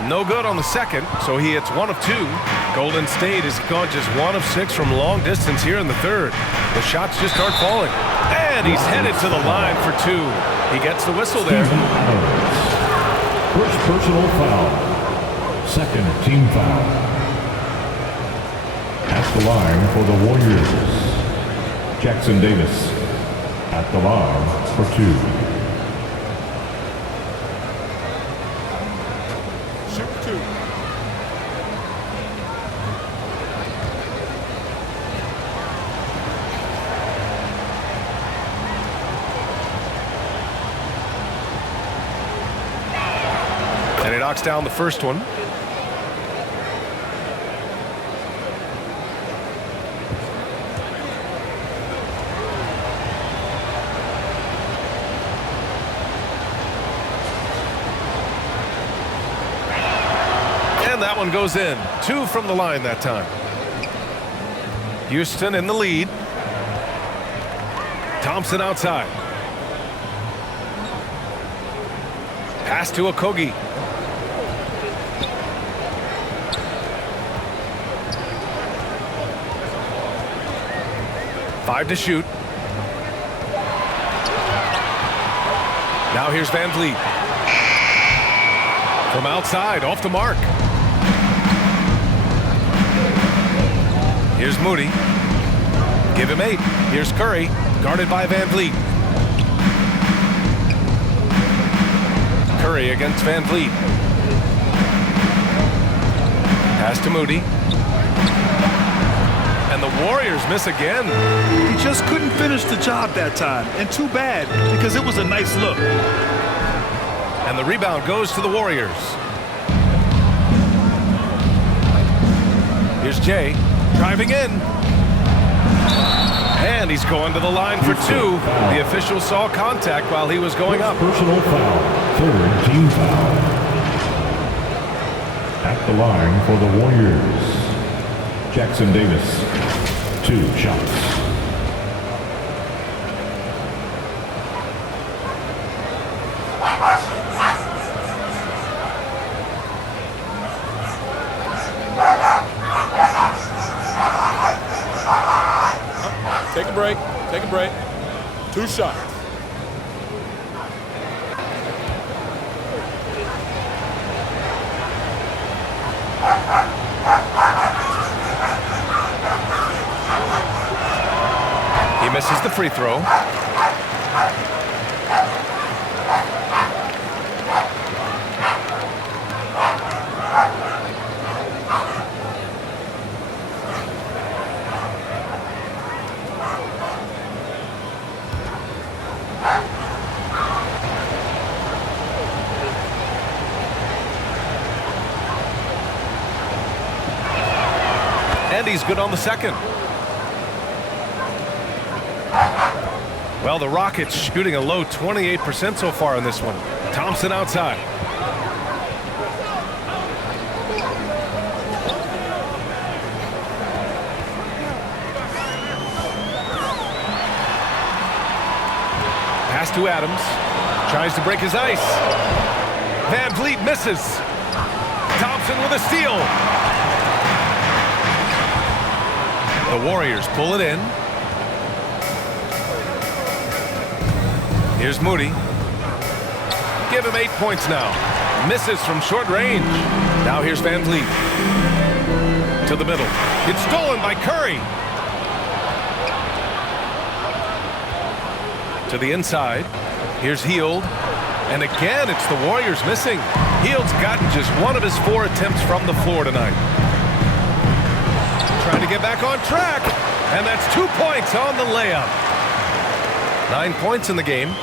No good on the second, so he hits 1 of 2. Golden State has gone just 1 of 6 from long distance here in the third. The shots just start falling. And he's headed to the line for 2. He gets the whistle there. First personal foul. Second team foul. At the line for the Warriors, Jackson Davis. At the line for 2. And he knocks down the first one. And that one goes in. 2 from the line that time. Houston in the lead. Thompson outside. Pass to Okogie. Five to shoot. Now here's Van Vliet. From outside, off the mark. Here's Moody. Give him 8. Here's Curry, guarded by Van Vliet. Curry against Van Vliet. Pass to Moody. And the Warriors miss again. He just couldn't finish the job that time. And too bad, because it was a nice look. And the rebound goes to the Warriors. Here's Jay, driving in. And he's going to the line for 2. The official saw contact while he was going up. Personal foul. Third team foul. At the line for the Warriors, Jackson Davis. 2 shots. Take a break. Take a break. 2 shots. He misses the free throw. And he's good on the second. Well, the Rockets shooting a low 28% so far in this one. Thompson outside. Pass to Adams. Tries to break his ice. Van Vliet misses. Thompson with a steal. The Warriors pull it in. Here's Moody. Give him 8 points now. Misses from short range. Now here's Van Vliet. To the middle. It's stolen by Curry. To the inside. Here's Hield. And again, it's the Warriors missing. Hield's gotten just 1 of his 4 attempts from the floor tonight. Trying to get back on track. And that's 2 points on the layup. 9 points in the game.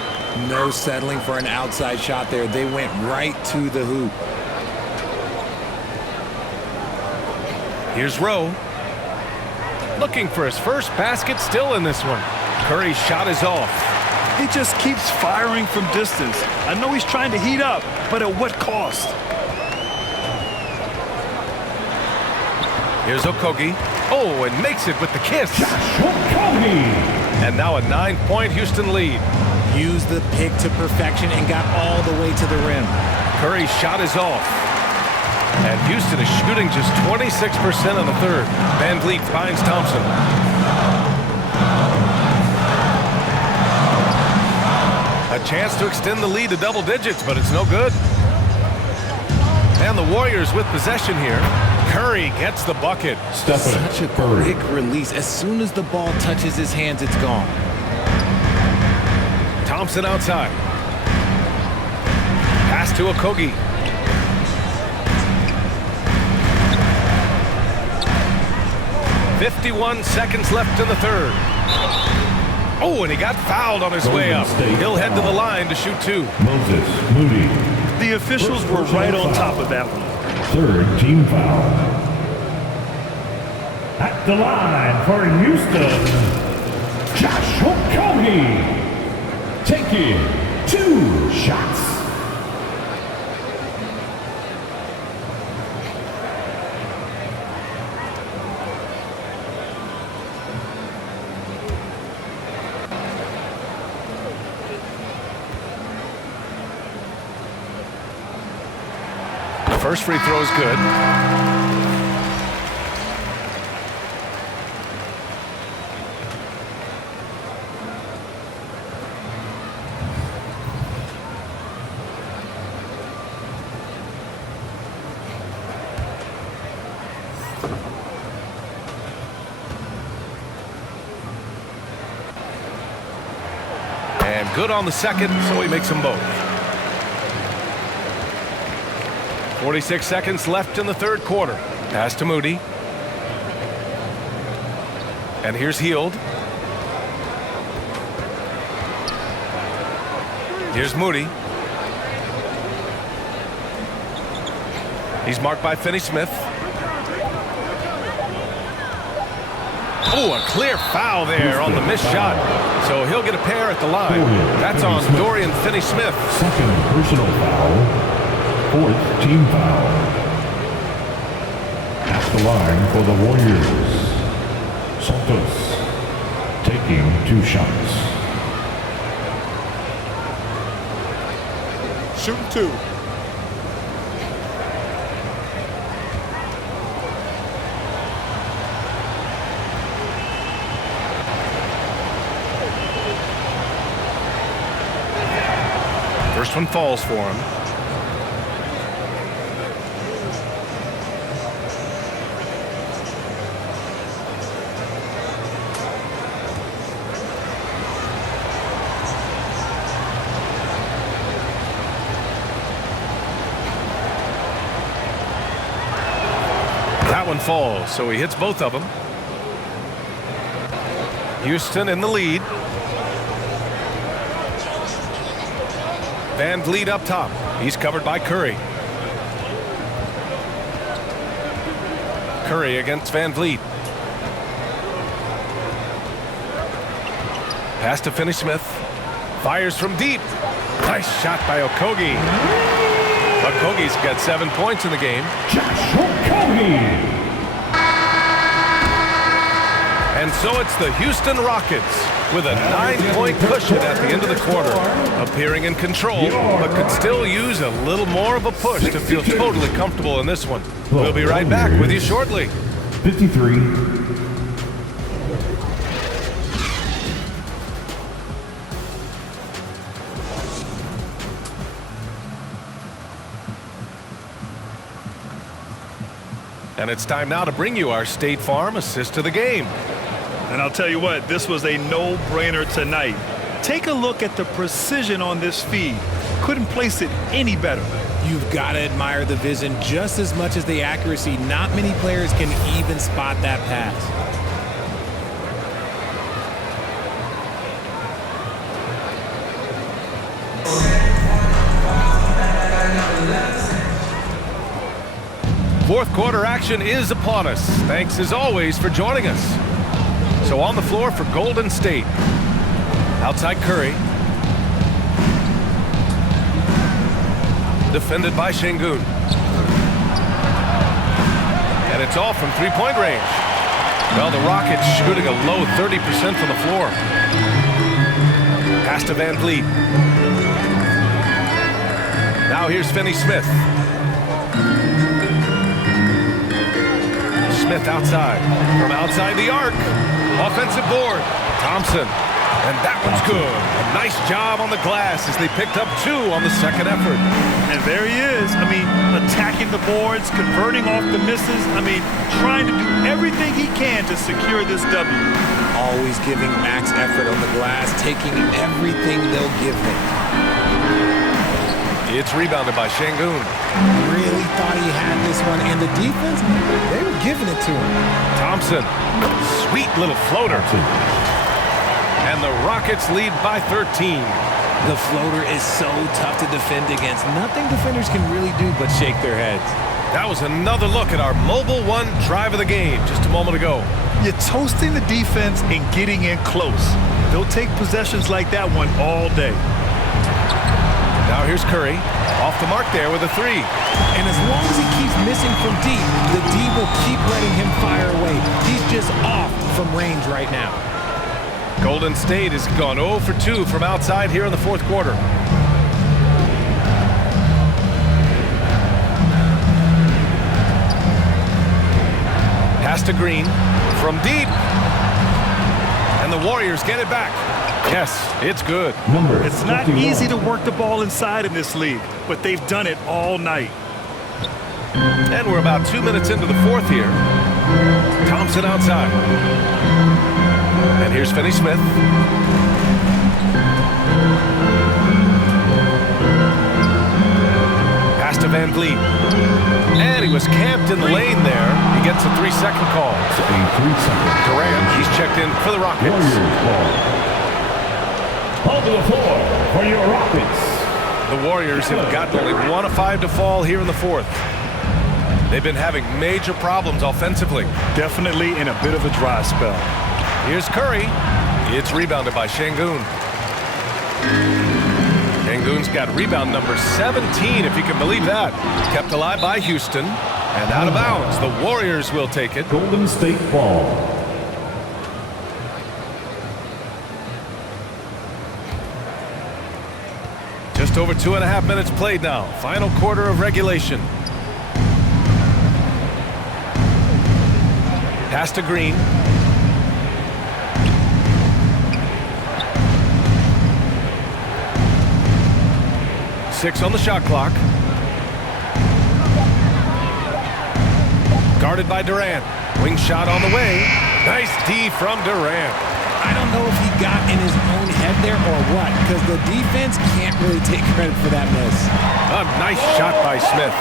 No settling for an outside shot there. They went right to the hoop. Here's Rowe. Looking for his first basket still in this one. Curry's shot is off. He just keeps firing from distance. I know he's trying to heat up, but at what cost? Here's Okogie. Oh, and makes it with the kiss. Okogie. And now a 9-point Houston lead. Used the pick to perfection and got all the way to the rim. Curry's shot is off. And Houston is shooting just 26% in the third. Van Vliet finds Thompson. A chance to extend the lead to double digits, but it's no good. And the Warriors with possession here. Curry gets the bucket. Such a quick release. As soon as the ball touches his hands, it's gone. Thompson outside. Pass to Okogie. .51 seconds left in the third. Oh, and he got fouled on his way up. He'll head to the line to shoot 2. Moses Moody. The officials were right on top of that one. 3rd team foul. At the line for Houston, Josh Okogie. Taking 2 shots. The first free throw is good. And good on the second, so he makes them both. 46 seconds left in the third quarter. Pass to Moody. And here's Hield. Here's Moody. He's marked by Finney-Smith. Oh, a clear foul there on the missed shot. So he'll get a pair at the line. That's on Dorian Finney-Smith. 2nd personal foul. 4th team foul. At the line for the Warriors, Santos taking 2 shots. Shooting 2. First one falls for him. That one falls, so he hits both of them. Houston in the lead. Van Vliet up top. He's covered by Curry. Curry against Van Vliet. Pass to Finney-Smith. Fires from deep. Nice shot by Okogie. Okogie's got 7 points in the game. Josh Okogie. And so it's the Houston Rockets with a 9-point cushion at the end of the quarter. Appearing in control, but could still use a little more of a push to feel totally comfortable in this one. We'll be right back with you shortly. 53. And it's time now to bring you our State Farm assist to the game. And I'll tell you what, this was a no-brainer tonight. Take a look at the precision on this feed. Couldn't place it any better. You've got to admire the vision just as much as the accuracy. Not many players can even spot that pass. Fourth quarter action is upon us. Thanks as always for joining us. So on the floor for Golden State. Outside Curry. Defended by Şengün. And it's all from three-point range. Well, the Rockets shooting a low 30% from the floor. Pass to Van Vliet. Now here's Finney-Smith. Smith outside. From outside the arc. Offensive board. Thompson. And that one's good. A nice job on the glass as they picked up 2 on the second effort. And there he is. I mean, attacking the boards, converting off the misses. I mean, trying to do everything he can to secure this W. Always giving max effort on the glass, taking everything they'll give him. It's rebounded by Şengün. Really thought he had this one, and the defense, they were giving it to him. Thompson, sweet little floater. And the Rockets lead by 13. The floater is so tough to defend against. Nothing defenders can really do but shake their heads. That was another look at our Mobile One drive of the game just a moment ago. You're toasting the defense and getting in close. They'll take possessions like that one all day. Now here's Curry. Off the mark there with a 3. And as long as he keeps missing from deep, the D will keep letting him fire away. He's just off from range right now. Golden State has gone 0 for 2 from outside here in the fourth quarter. Pass to Green from deep. And the Warriors get it back. Yes, it's good. It's not easy to work the ball inside in this league, but they've done it all night. And we're about 2 minutes into the fourth here. Thompson outside. And here's Finney-Smith. Pass to Van Vliet. And he was camped in the lane there. He gets a 3-second call. A 3-second. Durant, he's checked in for the Rockets. Warriors ball. On the floor for your Rockets. The Warriors have gotten only 1 of 5 to fall here in the fourth. They've been having major problems offensively. Definitely in a bit of a dry spell. Here's Curry. It's rebounded by Şengün. Şengün's got rebound number 17, if you can believe that. Kept alive by Houston. And out of bounds. The Warriors will take it. Golden State ball. Just over 2.5 minutes played now. Final quarter of regulation. Pass to Green. Six on the shot clock. Guarded by Durant. Wing shot on the way. Nice D from Durant. I don't know if he got in his own head there or what, because the defense can't really take credit for that miss. A nice shot by Smith.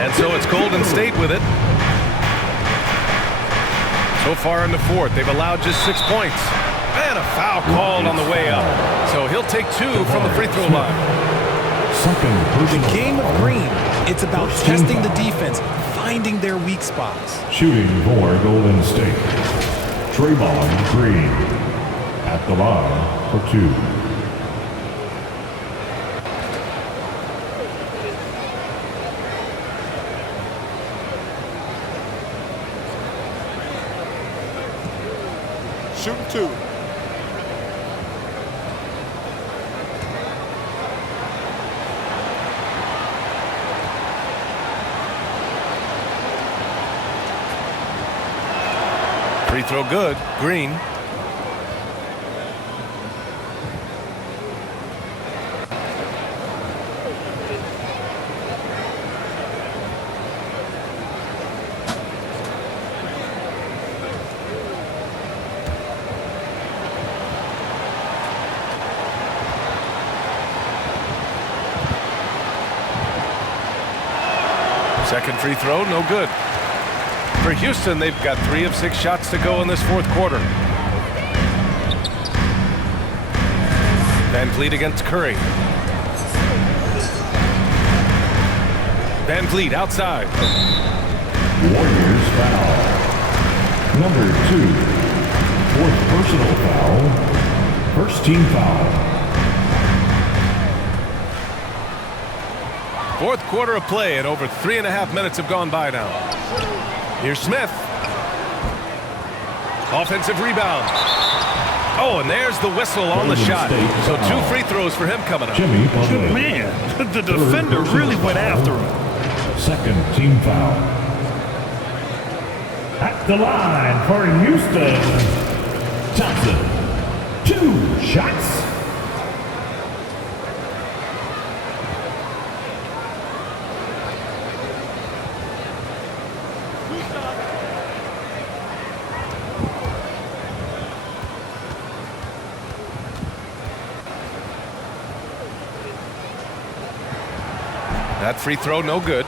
And so it's Golden State with it. So far in the fourth, they've allowed just 6 points. And a foul called on the way up. So he'll take 2 from the free throw line. The game of Green, it's about testing the defense, finding their weak spots. Shooting for Golden State, Draymond Green at the line for 2. Shooting 2. Free throw good. Green. Second free throw, no good. For Houston, they've got 3 of 6 shots to go in this fourth quarter. Van Vliet against Curry. Van Vliet outside. Warriors foul. Number 2. Fourth personal foul. First team foul. Fourth quarter of play, and over 3.5 minutes have gone by now. Here's Smith. Offensive rebound. Oh, and there's the whistle on the shot. So 2 free throws for him coming up. Man, the defender really went after him. Second team foul. At the line for Houston, Thompson. 2 shots. That free throw, no good.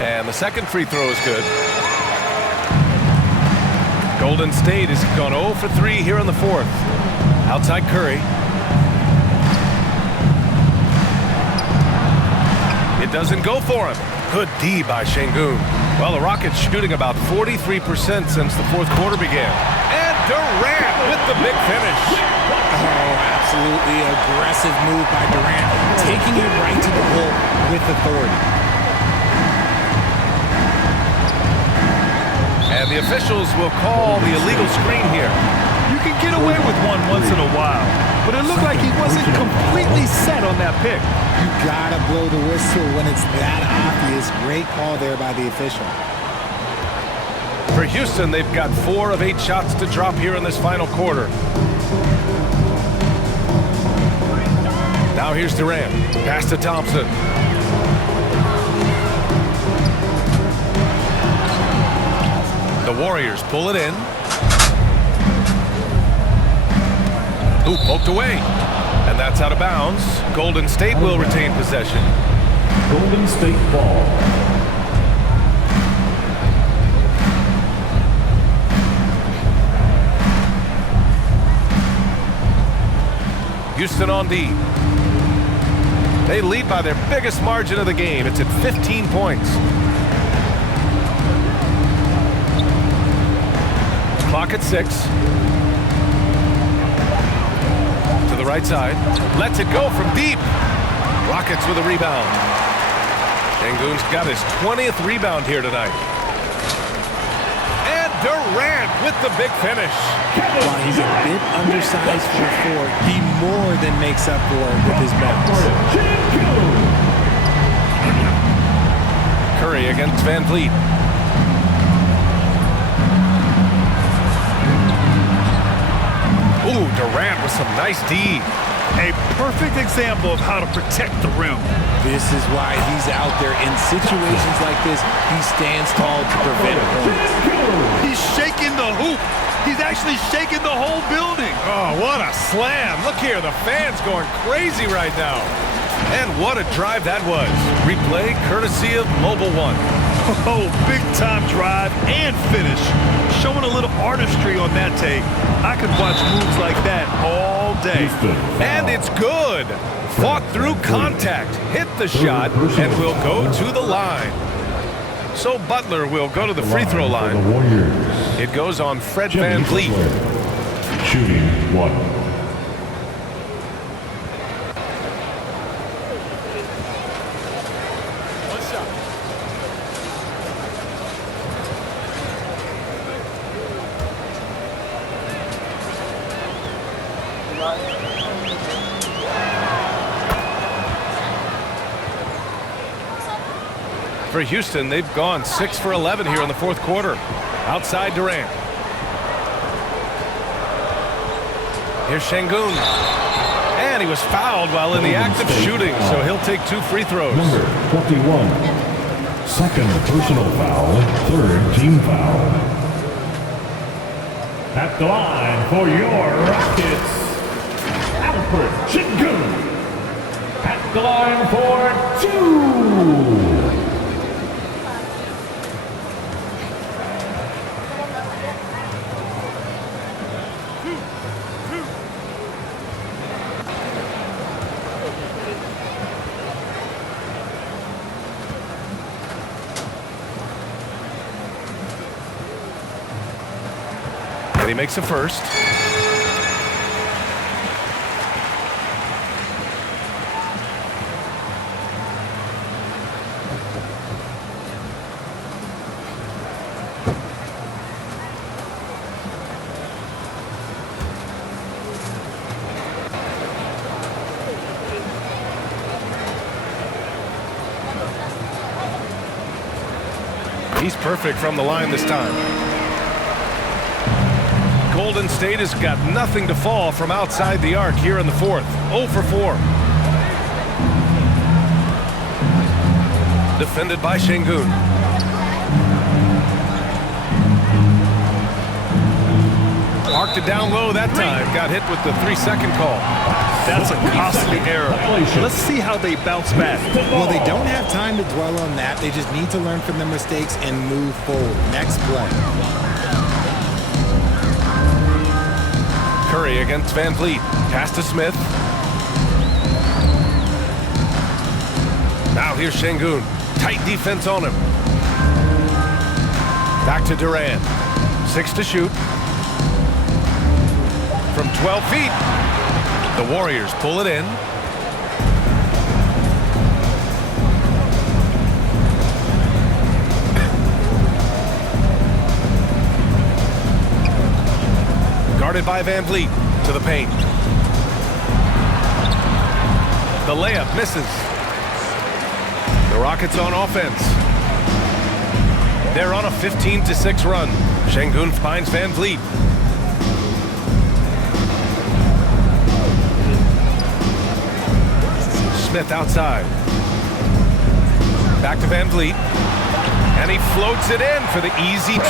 And the second free throw is good. Golden State has gone 0 for 3 here in the fourth. Outside Curry. It doesn't go for him. Good D by Şengün. Well, the Rockets shooting about 43% since the fourth quarter began. And Durant with the big finish. Oh, absolutely aggressive move by Durant, taking it right to the hole with authority. And the officials will call the illegal screen here. You can get away with one once in a while, but it looked like he wasn't completely set on that pick. You gotta blow the whistle when it's that obvious. Great call there by the official. For Houston, they've got 4 of 8 shots to drop here in this final quarter. Now here's Durant. Pass to Thompson. The Warriors pull it in. Ooh, poked away. And that's out of bounds. Golden State will retain possession. Golden State ball. Houston on D. They lead by their biggest margin of the game. It's at 15 points. Clock at 6. To the right side. Lets it go from deep. Rockets with a rebound. Şengün's got his 20th rebound here tonight. And Durant with the big finish. While he's a bit undersized for a 4, he more than makes up for it with his bounce. Curry against Van Vliet. Ooh, Durant with some nice D. A perfect example of how to protect the rim. This is why he's out there in situations like this. He stands tall to prevent points. He's shaking the hoop. He's actually shaking the whole building. Oh, what a slam. Look here, the fans going crazy right now. And what a drive that was. Replay courtesy of Mobile One. Oh, big time drive and finish. Showing a little artistry on that tape. I could watch moves like that all day. And it's good. Fought through contact, hit the shot, and will go to the line. So Butler will go to the free throw line. It goes on Fred Van Vliet. Shooting 1. For Houston, they've gone 6 for 11 here in the fourth quarter. Outside Durant. Here's Şengün. And he was fouled while in the act of shooting, so he'll take 2 free throws. Number 21. Second personal foul, third team foul. At the line for your Rockets, Alfred Şengün. At the line for 2. He makes a first. He's perfect from the line this time. Golden State has got nothing to fall from outside the arc here in the fourth. 0 for 4. Defended by Şengün. Marked it down low that time. Got hit with the 3-second call. That's a costly error. Let's see how they bounce back. Well, they don't have time to dwell on that. They just need to learn from their mistakes and move forward. Next play. Curry against Van Vliet. Pass to Smith. Now here's Şengün. Tight defense on him. Back to Durant. 6 to shoot. From 12 feet. The Warriors pull it in. Guarded by Van Vliet to the paint. The layup misses. The Rockets on offense. They're on a 15-6 run. Şengün finds Van Vliet. Smith outside. Back to Van Vliet. And he floats it in for the easy 2.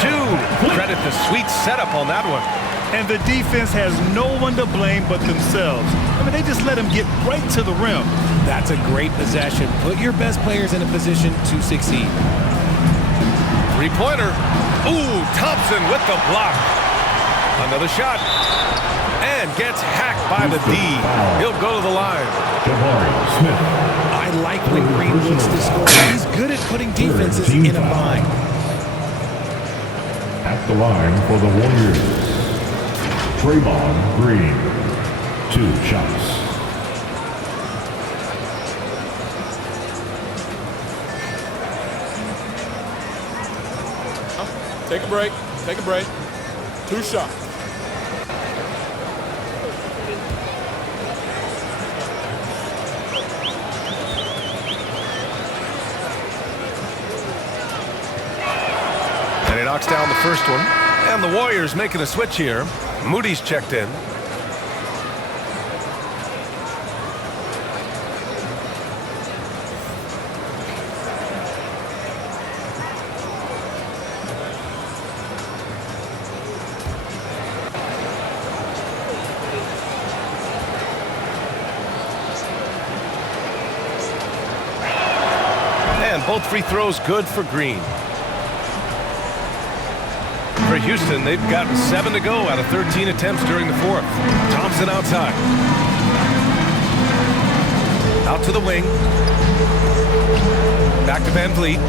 Credit the sweet setup on that one. And the defense has no one to blame but themselves. I mean, they just let him get right to the rim. That's a great possession. Put your best players in a position to succeed. 3-pointer. Ooh, Thompson with the block. Another shot. And gets hacked by the D. He'll go to the line. Jabari Smith. like when Green looks to score. He's good at putting defenses in a bind. At the line for the Warriors, Draymond Green. 2 shots. Take a break. Take a break. 2 shots. And he knocks down the first one. And the Warriors making a switch here. Moody's checked in. And both free throws good for Green. For Houston, they've gotten 7 to go out of 13 attempts during the fourth. Thompson outside. Out to the wing. Back to Van Vliet.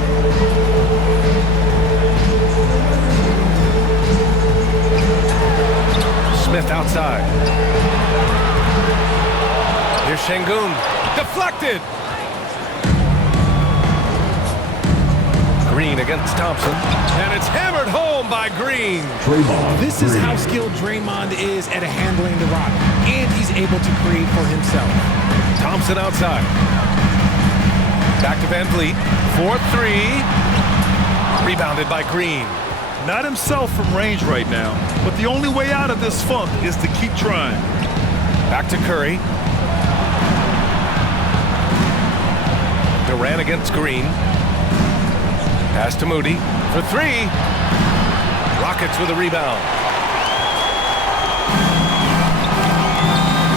Smith outside. Here's Şengün. Deflected. Green against Thompson. And it's hammered home by Green. This is how skilled Draymond is at handling the rock. And he's able to create for himself. Thompson outside. Back to Van Vliet. 4-3. Rebounded by Green. Not himself from range right now, but the only way out of this funk is to keep trying. Back to Curry. Durant against Green. Pass to Moody for 3. Rockets with a rebound.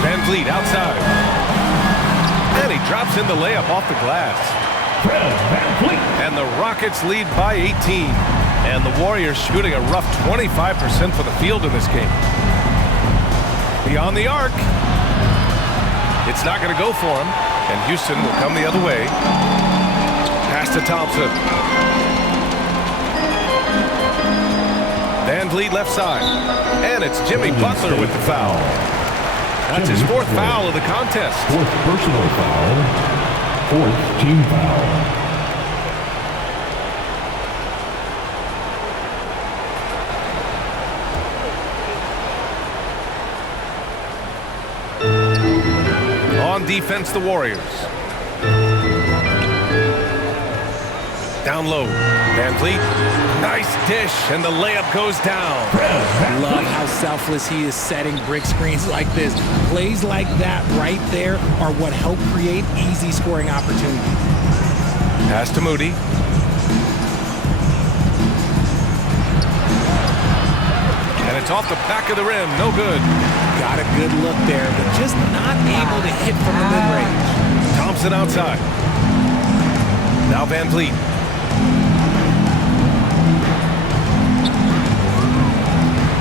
Van Vliet outside. And he drops in the layup off the glass. And the Rockets lead by 18. And the Warriors shooting a rough 25% for the field in this game. Beyond the arc. It's not going to go for him. And Houston will come the other way. Pass to Thompson. Van Vliet left side. And it's Jimmy Butler with the foul. That's his 4th foul of the contest. 4th personal foul. 4th team foul. On defense, the Warriors. Down low. Van Vliet. Nice dish, and the layup goes down. Love how selfless he is setting brick screens like this. Plays like that right there are what help create easy scoring opportunities. Pass to Moody. And it's off the back of the rim. No good. Got a good look there, but just not able to hit from the mid-range. Thompson outside. Now Van Vliet.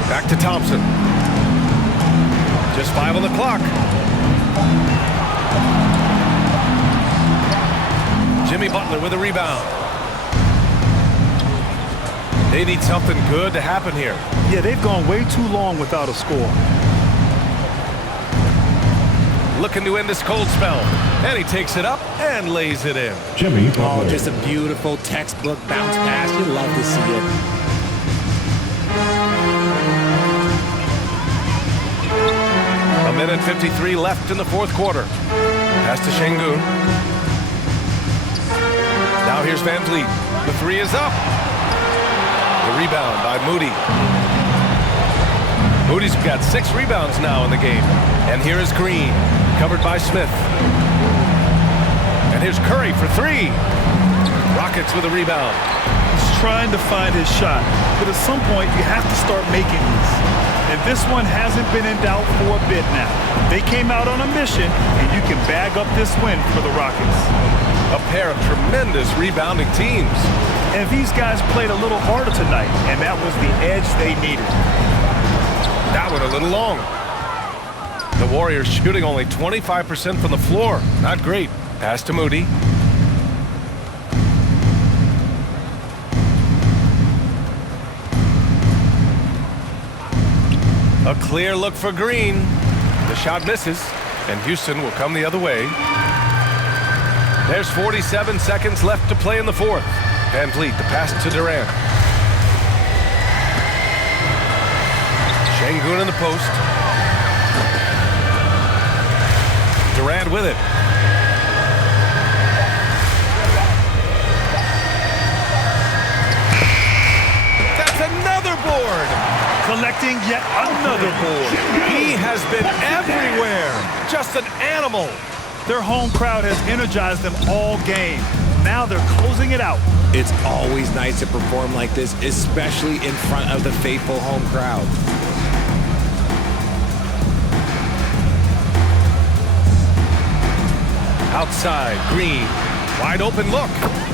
Back to Thompson. Just 5 on the clock. Jimmy Butler with a rebound. They need something good to happen here. Yeah, they've gone way too long without a score. Looking to end this cold spell. And he takes it up and lays it in. Jimmy Butler. Oh, just a beautiful textbook bounce pass. You love to see it. A minute 53 left in the 4th quarter. Pass to Şengün. Now here's Van Vliet. The 3 is up. The rebound by Moody. Moody's got 6 rebounds now in the game. And here is Green, covered by Smith. And here's Curry for 3. Rockets with a rebound. He's trying to find his shot, but at some point you have to start making these. And this one hasn't been in doubt for a bit now. They came out on a mission, and you can bag up this win for the Rockets. A pair of tremendous rebounding teams. And these guys played a little harder tonight, and that was the edge they needed. That one a little long. The Warriors shooting only 25% from the floor. Not great. Pass to Moody. A clear look for Green. The shot misses, and Houston will come the other way. There's 47 seconds left to play in the fourth. Van Vliet, the pass to Durant. Şengün in the post. Durant with it. That's another board. Collecting yet another board. He has been everywhere. Just an animal. Their home crowd has energized them all game. Now they're closing it out. It's always nice to perform like this, especially in front of the faithful home crowd. Outside, Green. Wide open look.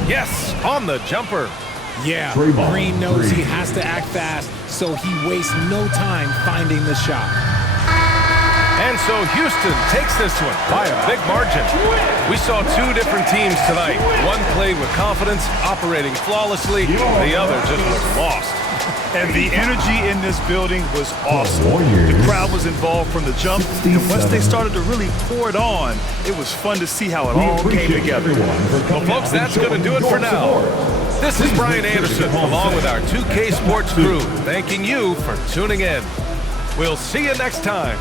Yes, on the jumper. Yeah, Draymond Green knows Green. he has to act fast, so he wastes no time finding the shot. And so Houston takes this one by a big margin. We saw two different teams tonight. One played with confidence, operating flawlessly. The other just was lost. And the energy in this building was awesome. Warriors. The crowd was involved from the jump, and once they 67. started to really pour it on, it was fun to see how it all came together. Well, folks, that's going to do it for now. This is Brian Anderson, along with our 2K Sports crew, thanking you for tuning in. We'll see you next time.